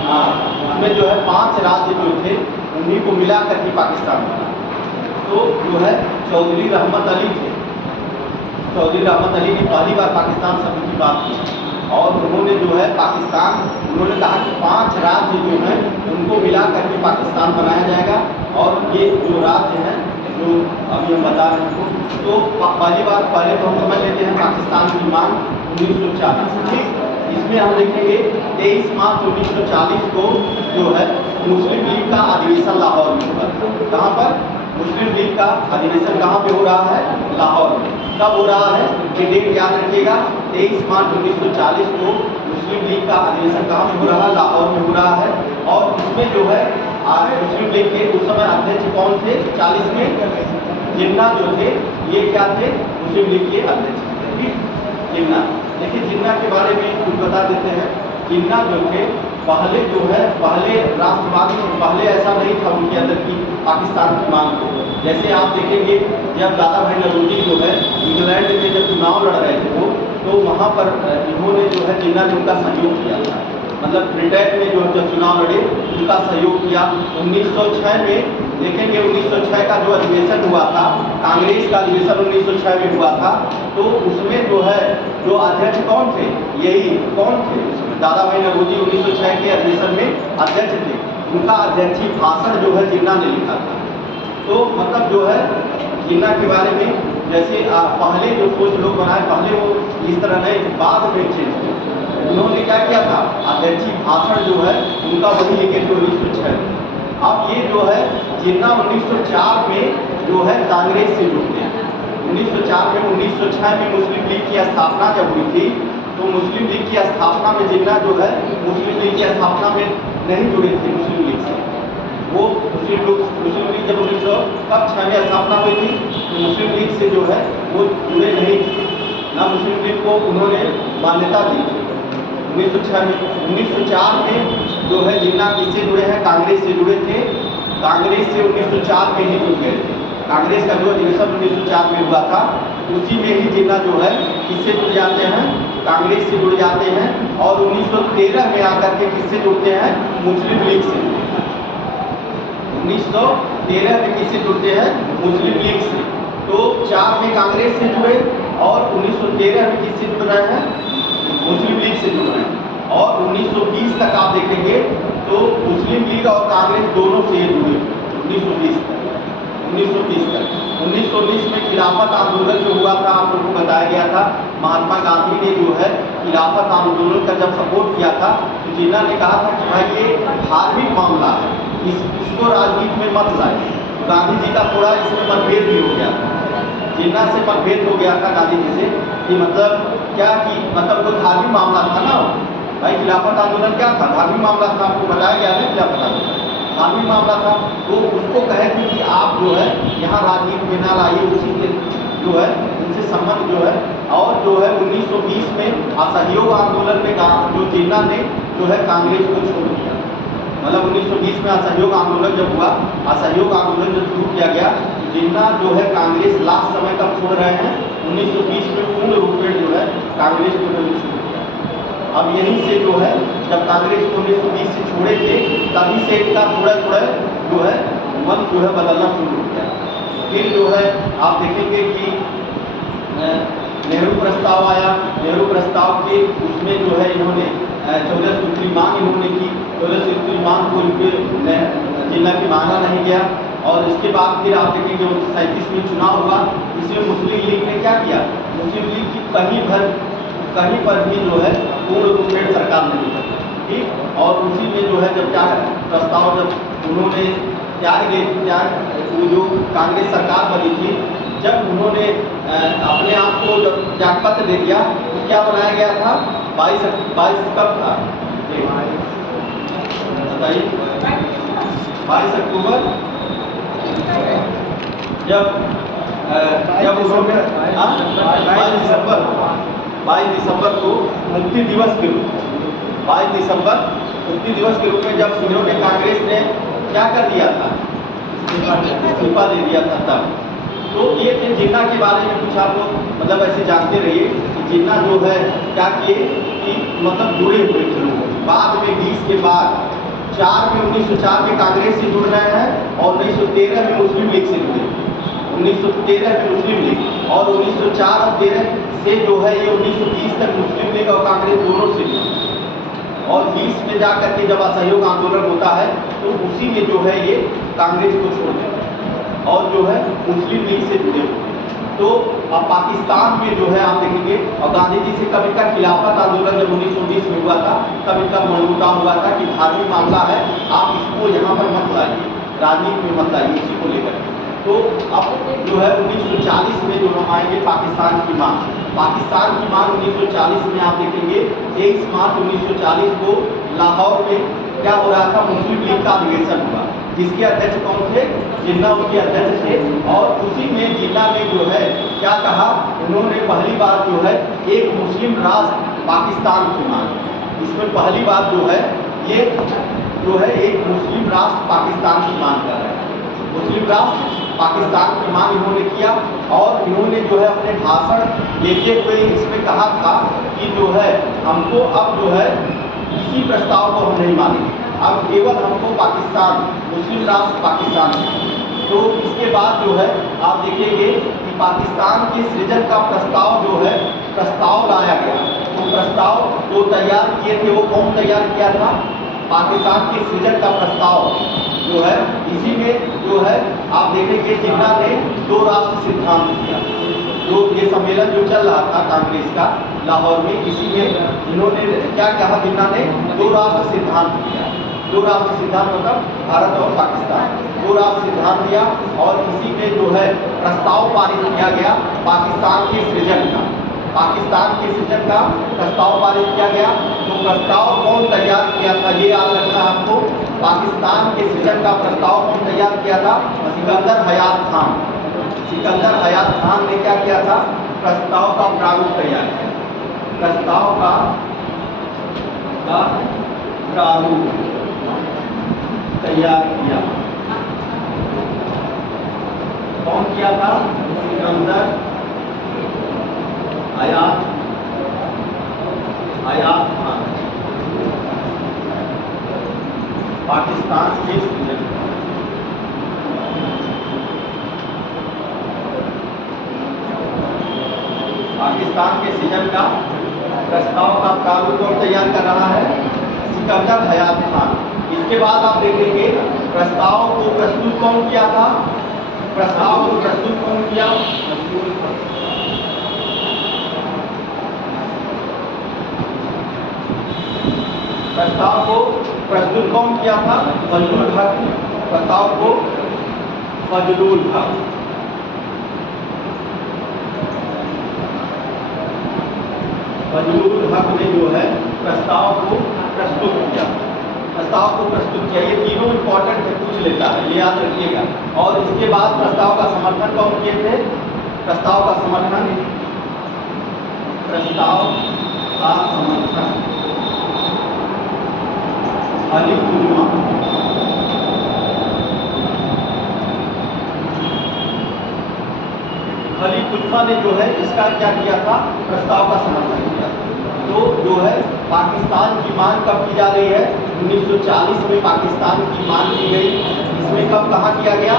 हाँ, उसमें जो है 5 राज्य जो थे उन्हीं को मिला करके पाकिस्तान बना। तो जो है चौधरी रहमत अली थे। चौधरी रहमत अली ने पहली बार पाकिस्तान शब्द की बात की और उन्होंने जो है पाकिस्तान, उन्होंने कहा कि 5 राज्य जो हैं उनको मिला करके पाकिस्तान बनाया जाएगा। और ये जो राज्य हैं जो अभी हम बता रहे हैं, तो पहली बार पहले तो हम समझ लेते हैं पाकिस्तान की मांग 1940। ठीक, इसमें हम देखेंगे 23 मार्च 1940 को जो है मुस्लिम लीग का अधिवेशन लाहौर में हुआ। कहाँ पर? मुस्लिम लीग का अधिवेशन कहाँ पे हो रहा है? लाहौर में। कब हो रहा है? ये डेट याद रखिएगा, 23 मार्च 1940 को मुस्लिम लीग का अधिवेशन कहाँ पे हो रहा है? लाहौर में हो रहा है। और इसमें जो है आज मुस्लिम लीग के उस समय अध्यक्ष कौन थे? 40 में जिन्ना जो थे, ये क्या थे? मुस्लिम लीग के अध्यक्ष थे, जिन्ना। देखिए जिन्ना के बारे में कुछ बता देते हैं। जिन्ना जो थे पहले जो है पहले राष्ट्रवादी, पहले ऐसा नहीं था उनके अंदर की पाकिस्तान की मांग को। जैसे आप देखेंगे जब दादा भाई नौरोजी जो है इंग्लैंड में जब चुनाव लड़ रहे थे वो, तो वहाँ पर इन्होंने जो है जिन्ना ने उनका सहयोग किया था, मतलब ब्रिटेन में जो जब चुनाव लड़े उनका सहयोग किया। 1906 में देखेंगे 1906 का जो अधिवेशन हुआ था, कांग्रेस का अधिवेशन 1906 में हुआ था, तो उसमें जो है जो अध्यक्ष कौन थे? यही कौन थे? दादा भाई नौरोजी 1906 के अधिवेशन में अध्यक्ष थे। उनका अध्यक्षीय भाषण जो है जिन्ना ने लिखा था। तो मतलब जो है जिन्ना के बारे में जैसे पहले जो सोच लोग बनाए, पहले वो इस तरह नहीं थे, बाद में चेंज हुए। उन्होंने क्या किया था? अध्यक्षीय भाषण जो है उनका वही लिखे थे 1906 में। अब ये जो है जिन्ना 1904 में जो है कांग्रेस से जुड़ते हैं। 1904 में 1906 में मुस्लिम लीग की स्थापना जब हुई थी, तो मुस्लिम लीग की स्थापना में जिन्ना जो है मुस्लिम लीग की स्थापना में नहीं जुड़े थे मुस्लिम लीग से। वो मुस्लिम लीग जब 1906 में स्थापना हुई थी तो मुस्लिम लीग से जो है वो जुड़े नहीं थे, ना मुस्लिम लीग को उन्होंने मान्यता दी थी 1906 में। 1904 में जो है जिन्ना किससे जुड़े हैं? कांग्रेस से जुड़े थे। कांग्रेस से 1904 में ही जुड़ गए थे। कांग्रेस का जो अधिवेशन 1904 में हुआ था उसी में ही जिन्ना जो है किससे जुड़ जाते हैं? कांग्रेस से जुड़ जाते हैं। और 1913 में आकर के किससे जुड़ते हैं? मुस्लिम लीग से। 1913 में किससे जुड़ते हैं? मुस्लिम लीग से। तो 4 में कांग्रेस से जुड़े और 1913 में किससे जुड़ रहे हैं? मुस्लिम लीग से जुड़ रहे हैं। और 1920 तक आप देखेंगे तो मुस्लिम लीग और कांग्रेस दोनों से जुड़े 1920 तक। 1920 1919 में खिलाफत आंदोलन जो हुआ था, आप लोगों को बताया गया था, महात्मा गांधी ने जो है खिलाफत आंदोलन का जब सपोर्ट किया था, तो जिन्ना ने कहा था कि भाई ये धार्मिक मामला है, इसको राजनीति में मत लाए। गांधी जी का थोड़ा इसमें मतभेद भी हो गया था, जिन्ना से मतभेद हो गया था गांधी जी से कि मतलब क्या कि मतलब वो धार्मिक मामला था ना भाई। खिलाफत आंदोलन क्या था? धार्मिक मामला था, आपको बताया गया है। खिलाफत आंदोलन धार्मिक मामला था, तो उसको कहे थे कि आप जो है यहाँ राजनीति में ना लाइए, उसी के जो है उनसे संबंध जो है। और जो है 1920 में असहयोग आंदोलन में जो जिन्ना ने जो है कांग्रेस को छोड़ दिया। मतलब 1920 में असहयोग आंदोलन जब हुआ, असहयोग आंदोलन जब शुरू किया गया, जिन्ना जो है कांग्रेस लास्ट समय तक छोड़ रहे हैं। 1920 में पूर्ण रूप में जो है कांग्रेस को छोड़ दिया। अब यहीं से जो है जब कांग्रेस को 1920 से छोड़े थे, तभी से इनका थोड़ा थोड़ा जो है मन जो है बदलना शुरू हो गया। फिर जो है आप देखेंगे कि नेहरू प्रस्ताव आया। नेहरू प्रस्ताव के उसमें जो है इन्होंने 14 सूत्री मांग इन्होंने की। 14 सूत्री मांग को इनके जिला की माना नहीं गया। और इसके बाद फिर आप देखेंगे 1937 में चुनाव हुआ। इसमें मुस्लिम लीग ने क्या किया? मुस्लिम लीग की कहीं पर भी जो है पूर्ण रूप में सरकार नहीं कर, ठीक। और उसी में जो है जब त्याग प्रस्ताव जब उन्होंने वो जो कांग्रेस सरकार बनी थी, जब उन्होंने अपने आप को जब त्यागपत्र दे दिया, तो क्या बनाया गया था? 22 कब था बताइए? 22 अक्टूबर जब उन्होंने 22 दिसंबर को मुक्ति दिवस के रूप में 22 दिसंबर मुक्ति दिवस के रूप में जब इन्होंने कांग्रेस ने क्या कर दिया था? इस्तीफा दे दिया था तब। तो ये थे जिन्ना के बारे में कुछ आप लोग मतलब ऐसे जानते रहिए कि जिन्ना जो है क्या किए कि मतलब जुड़े हुए थे लोग। बाद में 20 के बाद 4 में 1904 में कांग्रेस से जुड़ रहे हैं और 1913 में मुस्लिम लीग से जुड़े। 1913 में मुस्लिम लीग और 1904 और 13 से जो है ये 1920 तक मुस्लिम लीग और कांग्रेस दोनों से जुड़े। और 20 में जा करके जब असहयोग आंदोलन होता है तो उसी में जो है ये कांग्रेस को छोड़ देते हैं और जो है मुस्लिम लीग से जुड़े हुए हैं। तो अब पाकिस्तान में जो है आप देखेंगे, और गांधी जी से कब इनका खिलाफत आंदोलन जब 1919 में हुआ था, तब इनका मनमुटाव हुआ था कि धार्मिक मामला है, आप इसको यहाँ पर मत लाइए, राजनीति में मत लाइए, इसी को लेकर। तो अब जो है 1940 में जो हम आएंगे पाकिस्तान की मांग। पाकिस्तान की मांग 1940 में आप देखेंगे 23 मार्च 1940 को लाहौर में क्या हो रहा था? मुस्लिम लीग का अधिवेशन हुआ, जिसके अध्यक्ष कौन थे? जिन्ना उनके अध्यक्ष थे। और उसी में जिन्ना ने जो है क्या कहा? उन्होंने पहली बार जो है एक मुस्लिम राष्ट्र पाकिस्तान की मांग। इसमें पहली बात जो है ये जो है एक मुस्लिम राष्ट्र पाकिस्तान की मांग कर रहे हैं। मुस्लिम राष्ट्र पाकिस्तान की मांग इन्होंने किया और इन्होंने जो है अपने भाषण देते हुए इसमें कहा था कि जो है हमको अब जो है इसी प्रस्ताव को हम नहीं मानेंगे, अब केवल हमको पाकिस्तान, मुस्लिम राष्ट्र पाकिस्तान। तो इसके बाद जो है आप देखेंगे कि पाकिस्तान के सृजन का प्रस्ताव जो है प्रस्ताव लाया गया। तो प्रस्ताव जो तैयार किए थे वो कौन तैयार किया था? पाकिस्तान के सृजन का प्रस्ताव जो है इसी में जो है आप देखेंगे जिन्ना ने 2 राष्ट्र सिद्धांत किया। जो ये सम्मेलन जो चल रहा था कांग्रेस का लाहौर में, इसी में इन्होंने क्या कहा? जिन्ना ने 2 राष्ट्र सिद्धांत किया। 2 राष्ट्र सिद्धांत मतलब भारत और पाकिस्तान, 2 राष्ट्र सिद्धांत दिया और इसी में जो है प्रस्ताव पारित किया गया पाकिस्तान के सृजन का। पाकिस्तान के सृजन का प्रस्ताव पारित किया गया। तो प्रस्ताव कौन तैयार किया था ये याद रखना आपको। पाकिस्तान के सृजन का प्रस्ताव कौन तैयार किया था? सिकंदर हयात खान। सिकंदर हयात खान ने क्या किया था? प्रस्ताव का प्रारूप तैयार किया। प्रस्ताव का प्रारूप तैयार किया। कौन किया था? सिकंदर हयात खान। पाकिस्तान के सृजन पाकिस्तान के सृजन का प्रस्ताव का प्रारूप तैयार कर रहा है सिकंदर हयात खान। इसके बाद आप देखेंगे प्रस्ताव को प्रस्तुत कौन किया था? प्रस्ताव को प्रस्तुत कौन किया? प्रस्ताव को प्रस्तुत कौन किया था? फजलुल हक। प्रस्ताव को फजलुल हक। फजलुल हक ने जो है प्रस्ताव को प्रस्तुत किया। प्रस्ताव को प्रस्तुत किया, ये तीनों इंपॉर्टेंट है, पूछ लेता है, ये याद रखिएगा। और इसके बाद प्रस्ताव का समर्थन कौन किए थे? प्रस्ताव का समर्थन, प्रस्ताव का समर्थन अली कुजमा। अली कुजमा ने जो है इसका क्या किया था? प्रस्ताव का समर्थन किया। तो जो है पाकिस्तान की मांग कब की जा रही है? 1940 में पाकिस्तान की मांग की गई। इसमें कब कहाँ किया गया?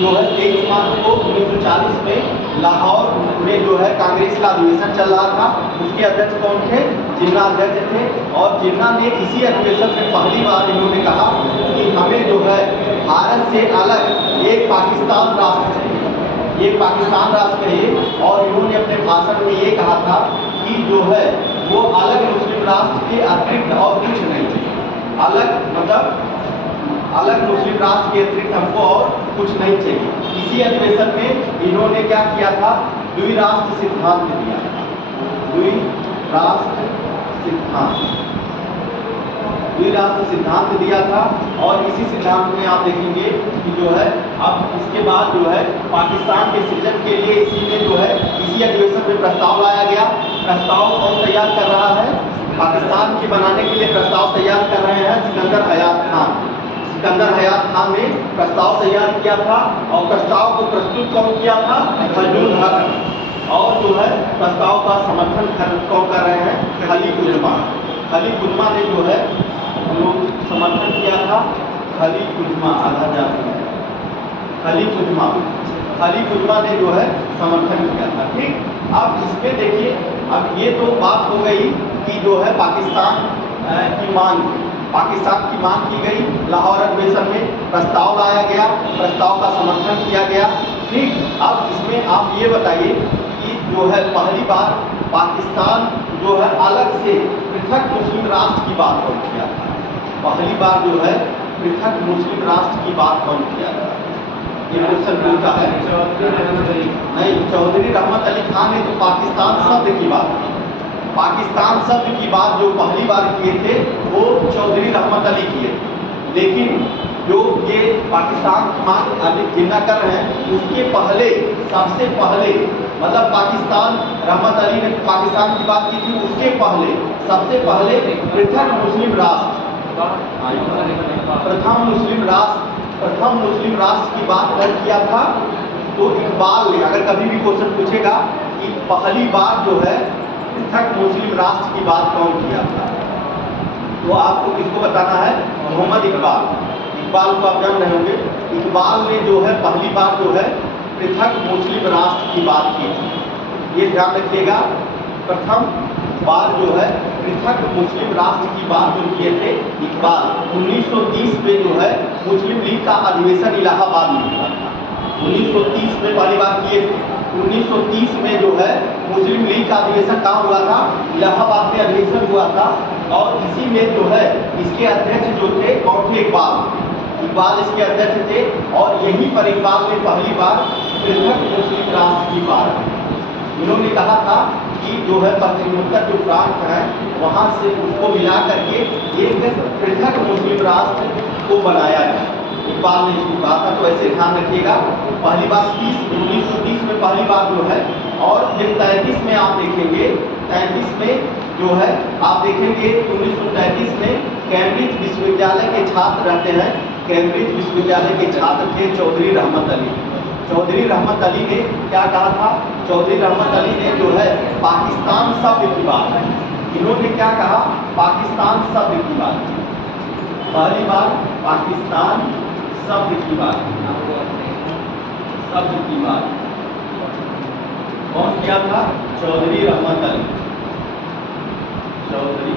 जो है 23 मार्च को 1940 में लाहौर में जो है कांग्रेस का अधिवेशन चल रहा था। उसके अध्यक्ष कौन थे? जिन्ना अध्यक्ष थे। और जिन्ना ने इसी अधिवेशन में पहली बार इन्होंने कहा कि हमें जो है भारत से अलग एक पाकिस्तान राष्ट्र चाहिए, एक पाकिस्तान राष्ट्र चाहिए। और इन्होंने अपने भाषण में ये कहा था कि जो है वो अलग मुस्लिम राष्ट्र के अतिरिक्त और कुछ नहीं चाहिए। अलग मतलब अलग मुस्लिम राष्ट्र के अतिरिक्त हमको और कुछ नहीं चाहिए। इसी अधिवेशन में इन्होंने क्या किया था? द्विराष्ट्र सिद्धांत दिया था। द्विराष्ट्र सिद्धांत, द्विराष्ट्र सिद्धांत दिया था। और इसी सिद्धांत में आप देखेंगे कि जो है अब इसके बाद जो है पाकिस्तान के सृजन के लिए इसी में जो है इसी अधिवेशन में प्रस्ताव लाया गया। प्रस्ताव कौन तैयार कर रहा है? पाकिस्तान के बनाने के लिए प्रस्ताव तैयार कर रहे हैं सिकंदर हयात खान। सिकंदर हयात खान ने प्रस्ताव तैयार किया था और प्रस्ताव को प्रस्तुत कौन किया था? फजलुल हक। और जो है प्रस्ताव का समर्थन कौन कर रहे हैं? खली कुजमा। खली कुजमा ने जो है समर्थन किया था। खली कुजमा आधा जाती है, खली कुजमा, खली कुजमा ने जो है समर्थन किया था। ठीक, अब इसमें देखिए, अब ये तो बात हो गई कि जो है पाकिस्तान की मांग, पाकिस्तान की मांग की गई। लाहौर अधिवेशन में प्रस्ताव लाया गया, प्रस्ताव का समर्थन किया गया। ठीक, अब इसमें आप ये बताइए कि जो है पहली बार पाकिस्तान जो है अलग से पृथक मुस्लिम राष्ट्र की बात कौन किया था? पहली बार जो है पृथक मुस्लिम राष्ट्र की बात कौन किया था? ये क्वेश्चन पूछता है। नहीं, चौधरी रहमत अली खान ने तो पाकिस्तान शब्द की बात की। पाकिस्तान शब्द की बात जो पहली बार किए थे वो चौधरी रहमत अली किए थे। लेकिन जो ये पाकिस्तान की मांग जिन्ना कर रहे हैं उसके पहले, सबसे पहले मतलब पाकिस्तान रहमत अली ने पाकिस्तान की बात की थी, उसके पहले सबसे पहले पृथक मुस्लिम राष्ट्र, प्रथम मुस्लिम राष्ट्र की बात कर किया था। तो इकबाल ने, अगर कभी भी क्वेश्चन पूछेगा कि पहली बार जो है पृथक मुस्लिम राष्ट्र की बात कौन किया था, तो आपको किसको बताना है? मोहम्मद इकबाल। इकबाल को आप जान रहे होंगे। इकबाल ने जो है पहली बार जो है पृथक मुस्लिम राष्ट्र की बात की थी। ये ध्यान रखिएगा, प्रथम बार जो है पृथक मुस्लिम राष्ट्र की बात जो किए थे इकबाल। 1930 में जो है मुस्लिम लीग का अधिवेशन इलाहाबाद में हुआ था। 1930 में पहली बार किए थे। 1930 में जो है मुस्लिम लीग का अधिवेशन कहाँ हुआ था? इलाहाबाद में अधिवेशन हुआ था। और इसी में जो है इसके अध्यक्ष जो थे कौन थे? इकबाल इसके अध्यक्ष थे। और यहीं पर इकबाल ने पहली बार पृथक मुस्लिम राष्ट्र की बात की। इन्होंने कहा था कि जो है पश्चिमोत्तर जो फ्रांस है वहाँ से उसको मिला करके एक पृथक मुस्लिम राष्ट्र को बनाया गया। इकबाल ने इसको कहा था। तो ऐसे ध्यान रखिएगा, पहली बार 1930 में पहली बार जो है। और फिर 33 में आप देखेंगे, 33 में जो है आप देखेंगे 1933 में कैम्ब्रिज विश्वविद्यालय के छात्र रहते हैं। कैम्ब्रिज विश्वविद्यालय के छात्र थे चौधरी रहमत अली। चौधरी रहमत अली ने क्या कहा था? चौधरी रहमत अली ने जो है पाकिस्तान शब्द की बात है। इन्होंने क्या कहा? पाकिस्तान शब्द की बात की। पहली बार पाकिस्तान शब्द की बात, शब्द की बात कौन किया था? चौधरी रहमत अली। चौधरी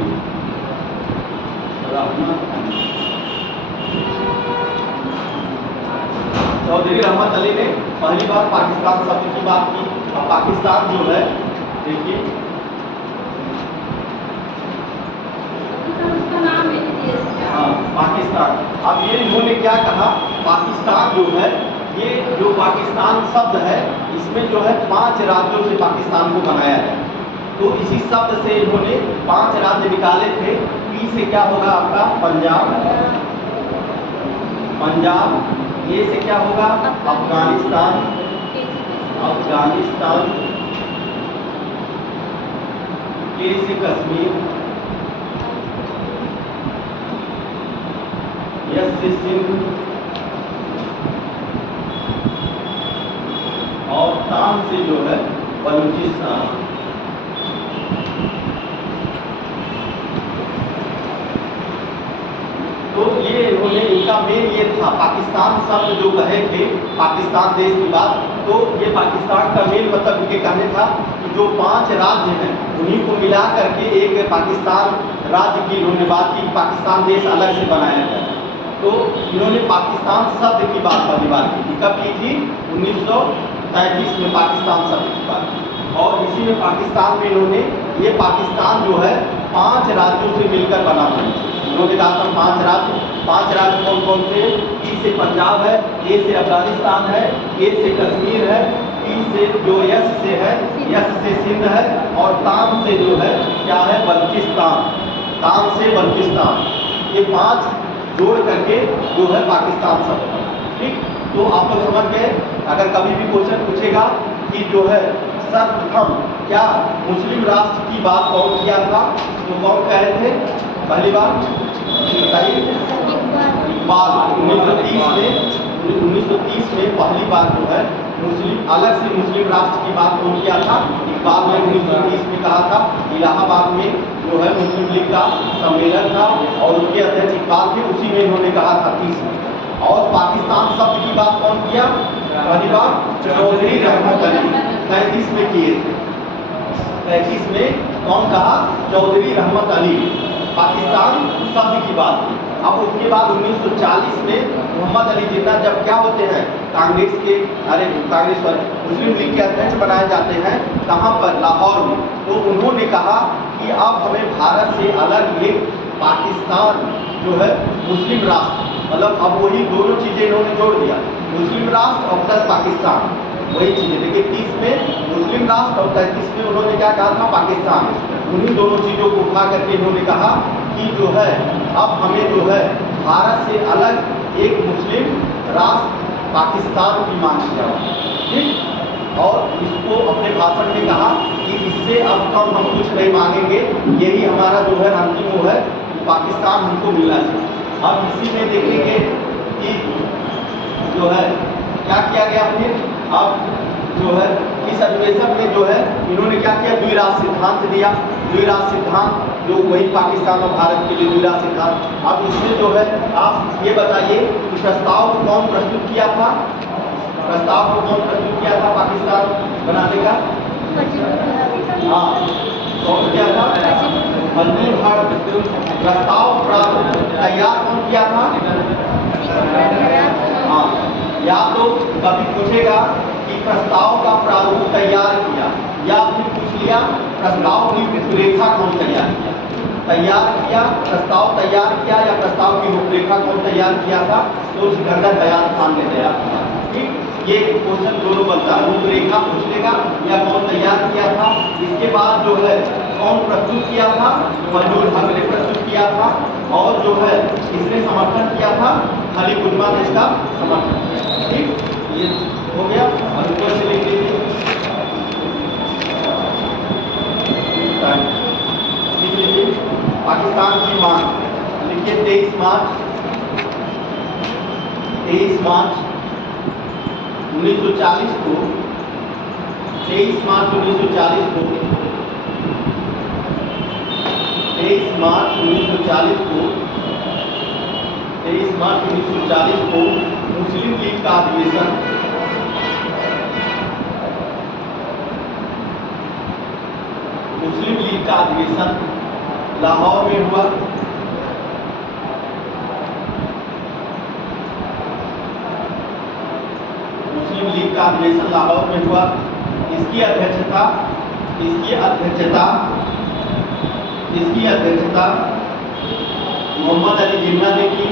रहमत अली। चौधरी रहमत अली ने पहली बार पाकिस्तान शब्द की बात की। अब पाकिस्तान जो है, देखिए हाँ पाकिस्तान। अब ये इन्होंने क्या कहा, पाकिस्तान जो है, ये जो पाकिस्तान शब्द है, इसमें जो है 5 राज्यों से पाकिस्तान को बनाया है। तो इसी शब्द से इन्होंने 5 राज्य निकाले थे। पी से क्या होगा आपका, पंजाब, पंजाब। ए से क्या होगा, अफगानिस्तान, अफगानिस्तान। के से कश्मीर, यस से सिंध, और तान से जो है बलूचिस्तान। तो ये इन्होंने, इनका मेन ये था, पाकिस्तान शब्द जो कहे थे पाकिस्तान देश की बात, तो ये पाकिस्तान का मेन मतलब ये कहने था कि जो 5 राज्य हैं उन्हीं को मिला करके एक पाकिस्तान राज्य की इन्होंने बात की, पाकिस्तान देश अलग से बनाया गया। तो इन्होंने पाकिस्तान शब्द की बात पहली बार की थी। कब की थी, 1933 में पाकिस्तान शब्द की बात की। और इसी में पाकिस्तान में इन्होंने, ये पाकिस्तान जो है 5 राज्यों से मिलकर बना था। इन्होंने कहा था 5 राज्य। 5 राज्य कौन कौन थे, पी से पंजाब है, ए से अफगानिस्तान है, ए से कश्मीर है, पी से जो यस से है, यस से सिंध है, और तान से जो है क्या है, बल्चिस्तान, तान से बल्चिस्तान। ये 5 जोड़ करके जो है पाकिस्तान शब्द है। ठीक, तो आप लोग समझ गए। अगर कभी भी क्वेश्चन पूछेगा कि जो है सर्वप्रथम क्या मुस्लिम राष्ट्र की बात कौन किया था, तो कौन कह रहे थे पहली बार, इकबाल। 1930 में पहली बार जो है मुस्लिम, अलग से मुस्लिम राष्ट्र की बात कौन किया था, इकबाल ने 1930 में कहा था। इलाहाबाद में जो है मुस्लिम लीग का सम्मेलन था और उसके अध्यक्ष इकबाल थे, उसी में इन्होंने कहा था 30 में। और पाकिस्तान शब्द की बात कौन किया, पहली बार चौधरी रहमत अली 35 में किए थे। 35 में कौन कहा, चौधरी रहमत अली, पाकिस्तान शब्द की बात की। अब उसके बाद 1940 में मोहम्मद अली जिन्ना जब क्या होते हैं, कांग्रेस के, कांग्रेस पर मुस्लिम लीग के अध्यक्ष बनाए जाते हैं, कहाँ पर, लाहौर में। तो उन्होंने कहा कि अब हमें भारत से अलग एक पाकिस्तान जो है मुस्लिम राष्ट्र, मतलब अब वही दोनों चीज़ें इन्होंने जोड़ दिया, मुस्लिम राष्ट्र और प्लस पाकिस्तान, वही चीज़ें। देखिए 30 में मुस्लिम राष्ट्र और 33 में उन्होंने क्या कहा था, पाकिस्तान। उन्हीं दोनों चीज़ों को उठा करके इन्होंने कहा कि जो है अब हमें जो है भारत से अलग एक मुस्लिम राष्ट्र पाकिस्तान की मांग किया। ठीक, और इसको अपने भाषण में कहा कि इससे अब कम हम कुछ नहीं मांगेंगे, यही हमारा जो है अंतिम वो है, पाकिस्तान हमको मिलना चाहिए। अब इसी में देखेंगे कि जो है क्या किया गया फिर, अब जो है इस अधिवेशन में जो है इन्होंने क्या किया, द्विराष्ट्र सिद्धांत दिया। द्विराष्ट्र सिद्धांत जो वही पाकिस्तान और भारत के लिए द्विराष्ट्र सिद्धांत। अब इसमें जो है आप ये बताइए कि प्रस्ताव को कौन प्रस्तुत किया था, प्रस्ताव को कौन प्रस्तुत किया था पाकिस्तान बनाने का, हाँ कौन किया था, मंजूर हक। प्रस्ताव तैयार कौन किया था, हाँ, या तो कभी पूछेगा कि प्रस्ताव का प्रारूप तैयार किया, या फिर पूछ लिया प्रस्ताव की रूपरेखा कौन तैयार किया। तैयार किया, प्रस्ताव तैयार किया या प्रस्ताव की रूपरेखा कौन तैयार किया था, तो सिकंदर बयान खान ने तैयार किया। ठीक, ये क्वेश्चन दोनों बनता है, रूपरेखा पूछ लेगा या कौन तैयार किया था। इसके बाद जो है कौन प्रस्तुत किया था, मंजूर हक ने प्रस्तुत किया था, और जो है इसने समर्थन किया था, खलील उजमा ने इसका समर्थन किया। ठीक, ये हो गया। अब ऊपर से लिख लीजिए, लिख लीजिए पाकिस्तान की मांग, लिखिए 23 मार्च 1940 को, 23 मार्च 1940 को, 23 मार्च 1940 को, 23 मार्च 1940 को मुस्लिम लीग का अधिवेशन, मुस्लिम लीग का अधिवेशन लाहौर में हुआ। का अधिवेशन लाहौर में हुआ। इसकी अध्यक्षता मोहम्मद अली जिन्ना ने की।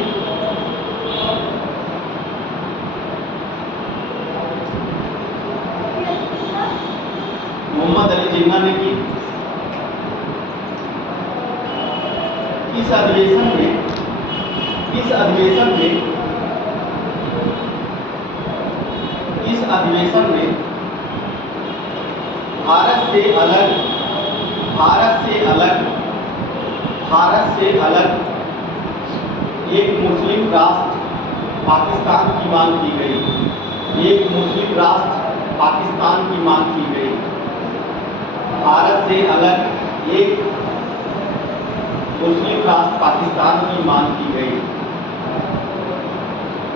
मोहम्मद अली जिन्ना ने की। इस अधिवेशन में भारत से अलग एक मुस्लिम राष्ट्र पाकिस्तान की मांग की गई। एक मुस्लिम राष्ट्र पाकिस्तान की मांग की गई। भारत से अलग एक मुस्लिम राष्ट्र पाकिस्तान की मांग की गई।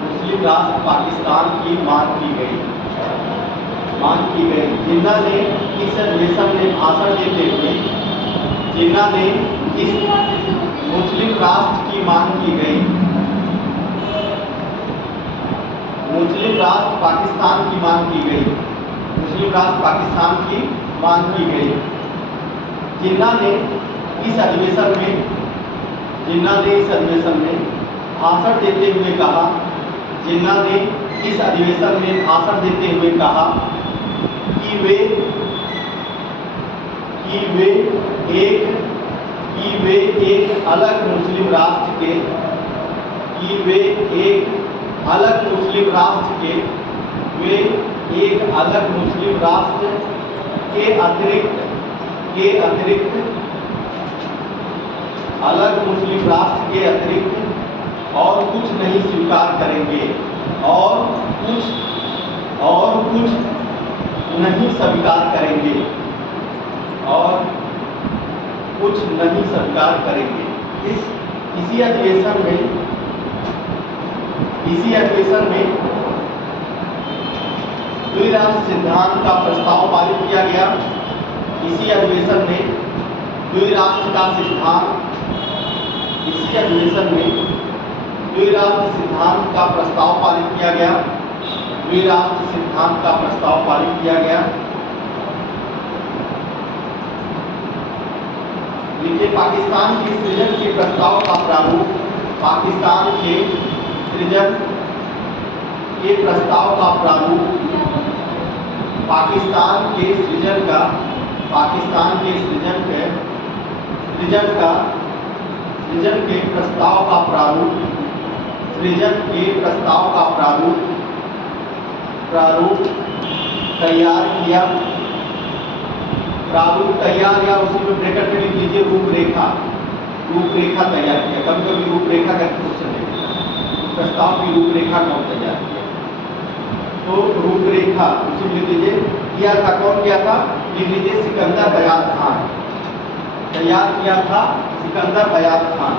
मुस्लिम राष्ट्र पाकिस्तान की मांग की गई। जिन्ना ने इस अधिवेशन में भाषण देते हुए जिन्ना ने इस मुस्लिम राष्ट्र की मांग की गई। मुस्लिम राष्ट्र पाकिस्तान की मांग की गई। मुस्लिम राष्ट्र पाकिस्तान की मांग की गई। जिन्ना ने इस अधिवेशन में भाषण देते हुए कहा कि वे एक अलग मुस्लिम राष्ट्र के अतिरिक्त और कुछ नहीं स्वीकार करेंगे और कुछ नहीं स्वीकार करेंगे। इसी अधिवेशन में द्विराष्ट्र सिद्धांत का प्रस्ताव पारित किया गया। इसी अधिवेशन में द्विराष्ट्र सिद्धांत का प्रस्ताव पारित किया गया। लिखिए पाकिस्तान के सृजन के प्रस्ताव का प्रारूप। पाकिस्तान के सृजन के प्रस्ताव का प्रारूप। पाकिस्तान के सृजन के प्रस्ताव का प्रारूप तैयार किया। या उसी में ब्रैकेट में लिख लीजिए रूपरेखा तैयार किया। कभी रूपरेखा का क्वेश्चन है, प्रस्ताव की रूपरेखा कौन तैयार किया, तो रूपरेखा उसी में लिख लीजिए। किया था, कौन किया था, लिख लीजिए सिकंदर बयाज खान। तैयार किया था सिकंदर बयाज खान।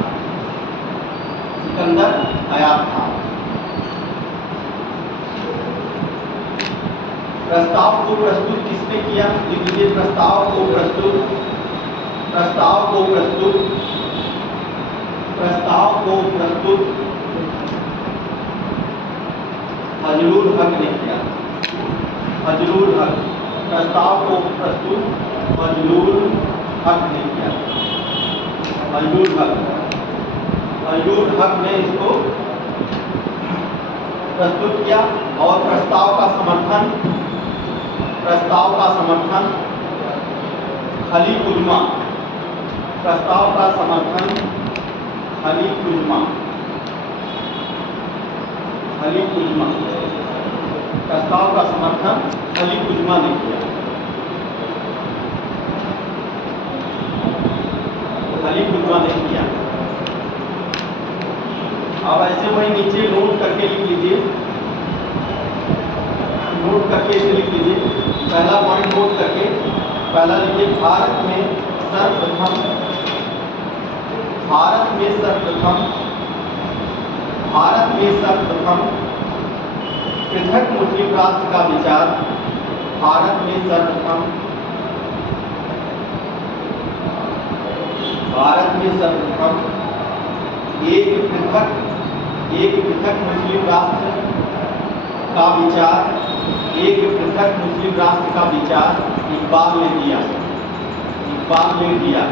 प्रस्ताव को प्रस्तुत किसने किया, लिख लीजिए प्रस्ताव को प्रस्तुत फजलुल हक ने किया। प्रस्ताव को प्रस्तुत फजलुल हक ने किया। फजलुल हक ने इसको प्रस्तुत किया। और प्रस्ताव का समर्थन खलील उजमा। ने किया। अब ऐसे वही नीचे नोट करके लिख लीजिए। पहला पॉइंट नोट करके पहला लिखिए भारत में सर्वप्रथम पृथक मुस्लिम राष्ट्र का विचार। भारत में सर्वप्रथम एक पृथक मुस्लिम राष्ट्र का विचार, एक पृथक मुस्लिम राष्ट्र का विचार इकबाल ने दिया। इकबाल ने दिया।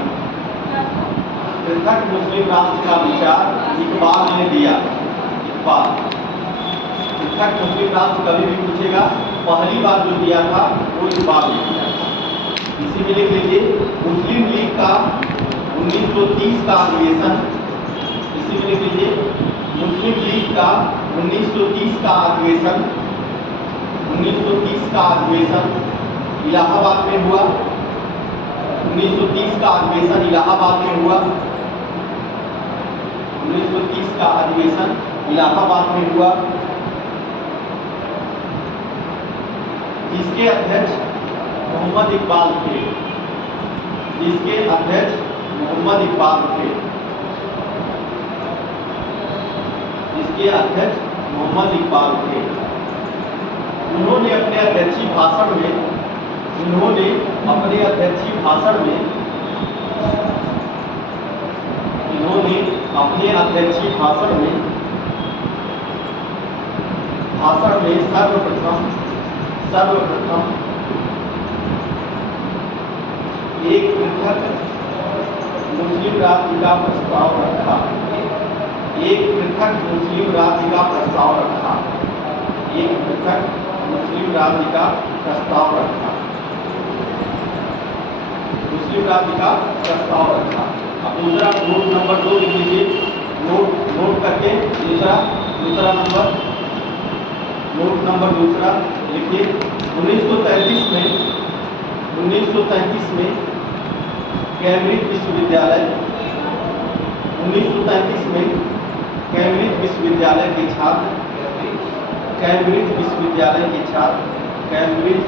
पृथक मुस्लिम राष्ट्र का विचार इकबाल ने दिया। इकबाल पृथक मुस्लिम राष्ट्र कभी भी पूछेगा, पहली बार जो दिया था वो इकबाल ने दिया। इसी में लिख लीजिए मुस्लिम लीग का 1930 का अधिवेशन। इसी में लिख लीजिए मुस्लिम लीग का 1930 का अधिवेशन। 1930 का अधिवेशन इलाहाबाद में हुआ। 1930 का अधिवेशन इलाहाबाद में हुआ। 1930 का अधिवेशन इलाहाबाद में हुआ। इसके अध्यक्ष मोहम्मद इकबाल थे। इसके अध्यक्ष मोहम्मद इकबाल थे। इसके अध्यक्ष मोहम्मद इकबाल थे। उन्होंने अपने अध्यक्षीय भाषण में सर्वप्रथम एक पृथक मुस्लिम राज्य का प्रस्ताव रखा। एक पृथक मुस्लिम राज्य का प्रस्ताव रखा। एक पृथक मुस्लिम राज्य का प्रस्ताव रखा। मुस्लिम राज्य का प्रस्ताव रखा। अब दूसरा नोट नंबर 2 लिख लीजिए। नोट करके दूसरा नंबर नोट नंबर दूसरा लिखिए। 1933 में कैम्ब्रिज विश्वविद्यालय 1933 में कैम्ब्रिज विश्वविद्यालय के छात्र कैम्ब्रिज विश्वविद्यालय के छात्र कैम्ब्रिज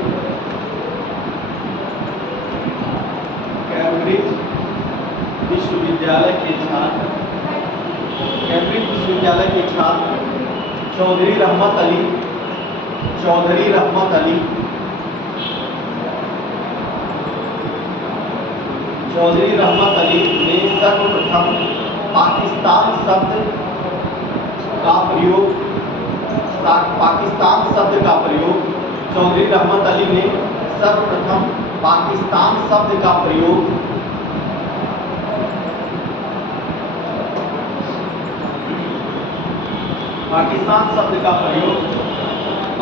विश्वविद्यालय के छात्र कैम्ब्रिज विश्वविद्यालय के छात्र चौधरी रहमत अली ने सर्वप्रथम पाकिस्तान शब्द का प्रयोग चौधरी रहमत अली ने सर्वप्रथम पाकिस्तान शब्द का प्रयोग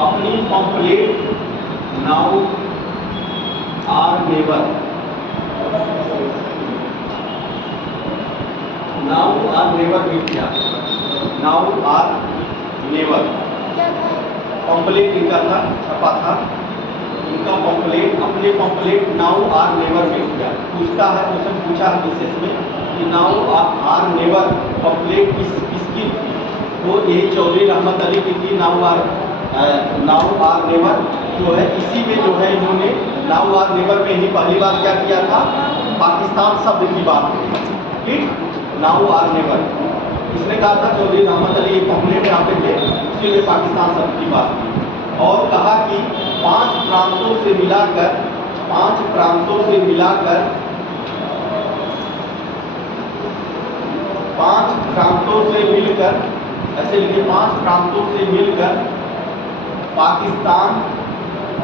अपनी पम्पलेट नाउ आर नेवर में किया। नाउ आर नेवर पम्पलेट इनका था, छपा था। इनका पम्पलेट अपने पम्पलेट नाउ आर नेवर में किया। पूछता है, क्वेश्चन पूछा है विशेष में कि नाउ आर नेवर पम्पलेट किसकी थी? वो यही चौधरी रहमत अली की थी। नाउ आर नेवर जो है, इसी में जो है इन्होंने नाउ आर नेवर में ही पहली बार क्या किया था? पाकिस्तान शब्द की बात की। ठीक, नाउ आर नेवर इसने कहा था चौधरी रहमत अली एक पम्पलेट यहाँ पे थे, उसके लिए पाकिस्तान शब्द की बात की और कहा कि 5 प्रांतों से मिलाकर ऐसे लिखिए 5 प्रांतों से मिलकर पाकिस्तान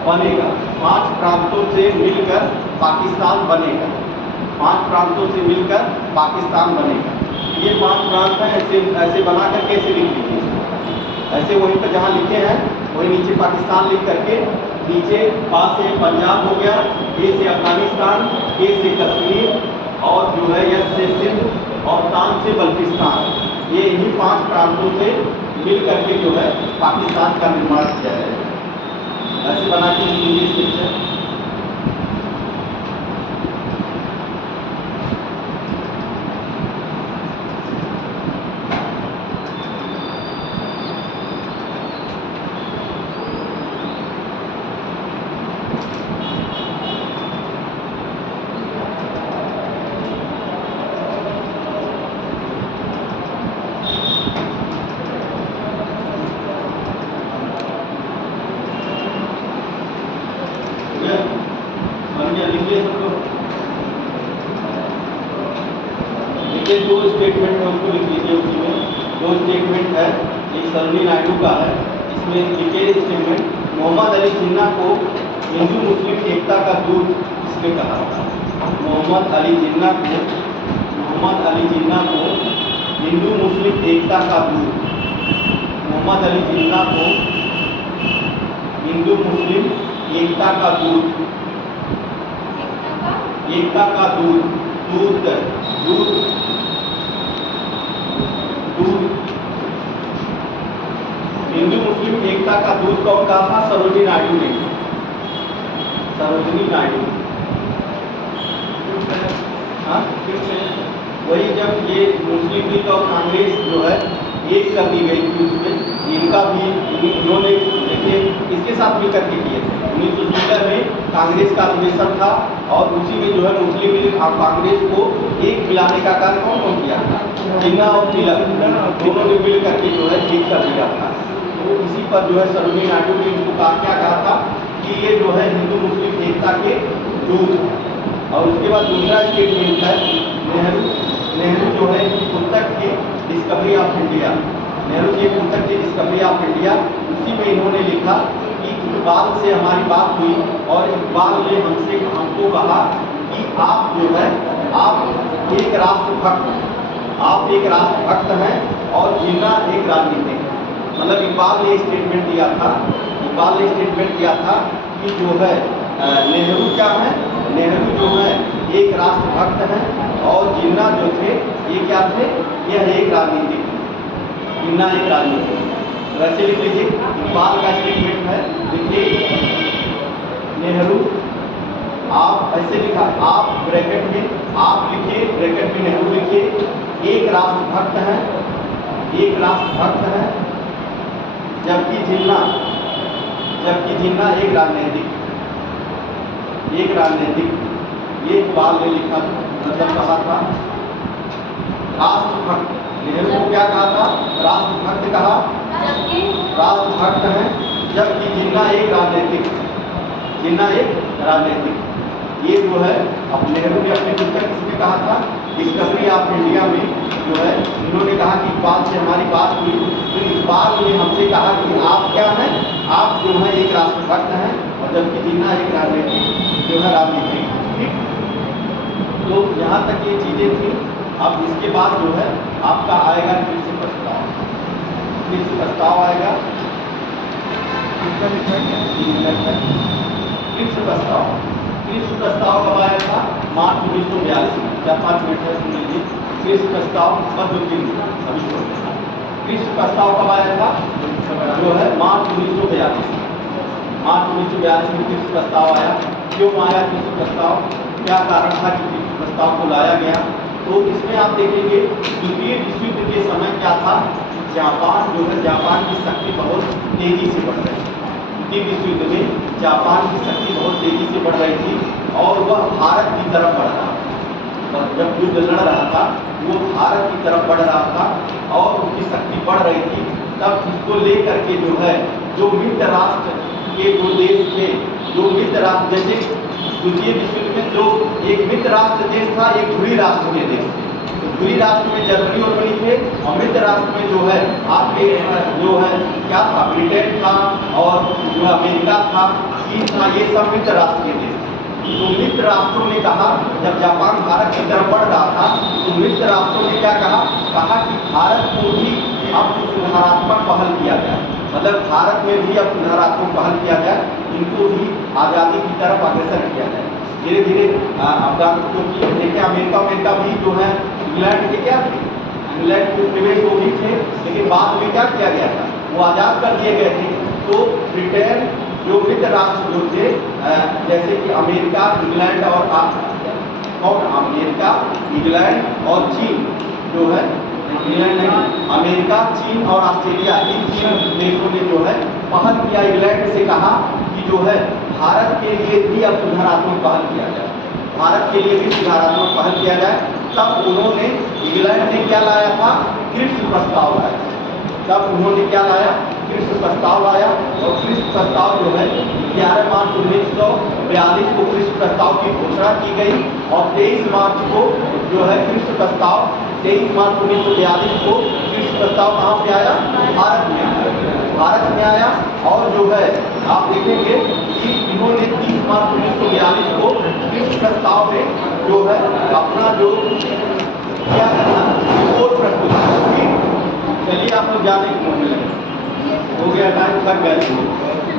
बनेगा। 5 प्रांतों से मिलकर पाकिस्तान बनेगा। 5 प्रांतों से मिलकर पाकिस्तान बनेगा। ये 5 प्रांत हैं। ऐसे बना कर कैसे लिख लीजिए? ऐसे वहीं पर जहाँ लिखे हैं वही नीचे पाकिस्तान लिख करके, नीचे पा से पंजाब हो गया, ए से अफगानिस्तान, के से कश्मीर और जो है यस से सिंध और तान से बल्किस्तान। ये इन्हीं 5 प्रांतों से मिल करके जो है पाकिस्तान का निर्माण किया है। ऐसे बना के इंग्लिश पिक्चर दो स्टेटमेंट है, उसको लिख लीजिए। उसी में 2 स्टेटमेंट है। एक सरोजिनी नायडू का है, इसमें लिखे स्टेटमेंट, मोहम्मद अली जिन्ना को हिंदू मुस्लिम एकता का दूत किसने कहा था? मोहम्मद अली जिन्ना को हिंदू मुस्लिम एकता का दूत, मोहम्मद अली जिन्ना को हिंदू मुस्लिम एकता का दूत, एकता का दूत, दूत दूत दूत हिंदू मुस्लिम एकता का दूत कौन कहा था? सरोजिनी नायडू ने, सरोजिनी नायडू। हाँ, वही जब ये मुस्लिम लीग और कांग्रेस जो है एक कर दी गई थी, उसमें इनका भी उन्होंने देखिए इसके साथ मिलकर के किए थे। 1916 में कांग्रेस का अधिवेशन था और उसी में जो है मुस्लिम लीग और कांग्रेस को एक मिलाने का कार्य कौन किया था? जिन्ना और तिलक दोनों ने मिल करके जो है एक कर दिया था। तो इसी पर जो है सरोजिनी नायडू ने इनको क्या कहा था कि ये जो है हिंदू मुस्लिम एकता के दूत हैं। और उसके बाद दूसरा स्टेटमेंट है नेहरू जो है पुस्तक की डिस्कवरी ऑफ इंडिया, नेहरू की पुस्तक की डिस्कवरी ऑफ इंडिया, उसी में इन्होंने लिखा कि इकबाल से हमारी बात हुई और इकबाल ने हमको कहा कि आप जो है आप एक राष्ट्रभक्त हैं और जिन्ना एक राजनीतिक। मतलब इकबाल ने स्टेटमेंट दिया था कि जो है नेहरू क्या है, नेहरू जो है एक राष्ट्रभक्त हैं और जिन्ना जो थे ये क्या थे? यह एक राजनीतिक, जिन्ना एक राजनीतिक। वैसे लिख लीजिए, इकबाल का स्टेटमेंट है, देखिए नेहरू, आप ऐसे लिखा, आप ब्रैकेट में आप लिखिए, ब्रैकेट में नेहरू लिखिए, एक राष्ट्रभक्त हैं जबकि जिन्ना एक राजनीतिक। ये इकबाल ने लिखा, मतलब कहा था राष्ट्रभक्त। नेहरू को क्या कहा था? राष्ट्रभक्त कहा, राष्ट्रभक्त हैं, जबकि जिन्ना एक राजनीतिक। ये जो है अब नेहरू ने अपनी पुस्तक इसमें कहा था डिस्कवरी ऑफ इंडिया में जो है इन्होंने कहा कि इकबाल से हमारी बात हुई, तो इकबाल ने हमसे कहा कि आप क्या हैं? आप जो है एक राष्ट्रभक्त हैं और जबकि जिन्ना एक राजनीतिक ठीक। तो यहाँ तक ये चीज़ें थी। अब इसके बाद जो है आपका आएगा कृषि प्रस्ताव आएगा। कृषि प्रस्ताव कब आया था? मार्च 1942 में। 4-5 मिनट है, सुन लीजिए। कृषि प्रस्ताव कृषि प्रस्ताव कब आया था? जो है मार्च 1942 में कृषि प्रस्ताव आया। क्यों आया कृषि प्रस्ताव? क्या कारण था कि कृषि प्रस्ताव को लाया गया? तो इसमें आप देखेंगे द्वितीय विश्व युद्ध के समय क्या था? जापान की शक्ति बहुत तेजी से बढ़ रही थी। द्वितीय विश्व युद्ध में जापान की शक्ति बहुत तेजी से बढ़ रही थी और वह भारत की तरफ बढ़ रहा था। जब युद्ध लड़ रहा था वो भारत की तरफ बढ़ रहा था और उसकी शक्ति बढ़ रही थी। तब इसको लेकर के जो है जो मित्र राष्ट्र के जो देश थे, जो मित्र राष्ट्र, जैसे द्वितीय विश्व युद्ध में जो एक मित्र राष्ट्र देश था, एक ध्रुवी राष्ट्र के देश थे। तो ध्रुवी राष्ट्र में जर्मनी और बनी थे और मित्र राष्ट्र में जो है आपके जो है क्या था? ब्रिटेन था और जो अमेरिका था, चीन था, ये सब मित्र राष्ट्र के देश। तो मित्र राष्ट्रों ने कहा, जब जापान भारत की तरफ बढ़ रहा था तो मित्र राष्ट्रों ने क्या कहा कि भारत को भी अब सुधारात्मक पहल किया जाए, मतलब भारत में भी अब सुधारात्मक पहल किया जाए, इनको भी आज़ादी की तरफ अग्रसर किया जाए। धीरे धीरे अफगान क्योंकि देखिए अमेरिका भी जो है इंग्लैंड के क्या थे, इंग्लैंड के प्रवेश वो भी थे, लेकिन बाद में क्या किया गया था? वो आज़ाद कर दिए गए थे। तो ब्रिटेन जो मित्र राष्ट्र जो थे, जैसे कि अमेरिका, इंग्लैंड और चीन जो है, इंग्लैंड नहीं, अमेरिका, चीन और ऑस्ट्रेलिया, इन 3 देशों ने जो है पहल किया। इंग्लैंड से कहा कि जो है भारत के लिए भी अब सुधारात्मक पहल किया जाए, भारत के लिए भी सुधारात्मक पहल किया जाए। तब उन्होंने, इंग्लैंड ने क्या लाया था? कृषि प्रस्ताव लाया। तब उन्होंने क्या लाया? कृषि प्रस्ताव लाया। और कृषि प्रस्ताव जो है 11 मार्च 1942 को कृषि प्रस्ताव की घोषणा की गई और 23 मार्च को जो है कृषि प्रस्ताव 23 मार्च 1942 को कृषि प्रस्ताव कहाँ पे आया? भारत में आया। भारत में आया और जो है आप देखेंगे कि इन्होंने 30 मार्च 1942 को इस प्रस्ताव में जो है अपना जो क्या करना रिपोर्ट प्रस्तुत की। चलिए आप लोग जाने की लगे हो गया टाइम, थक गए।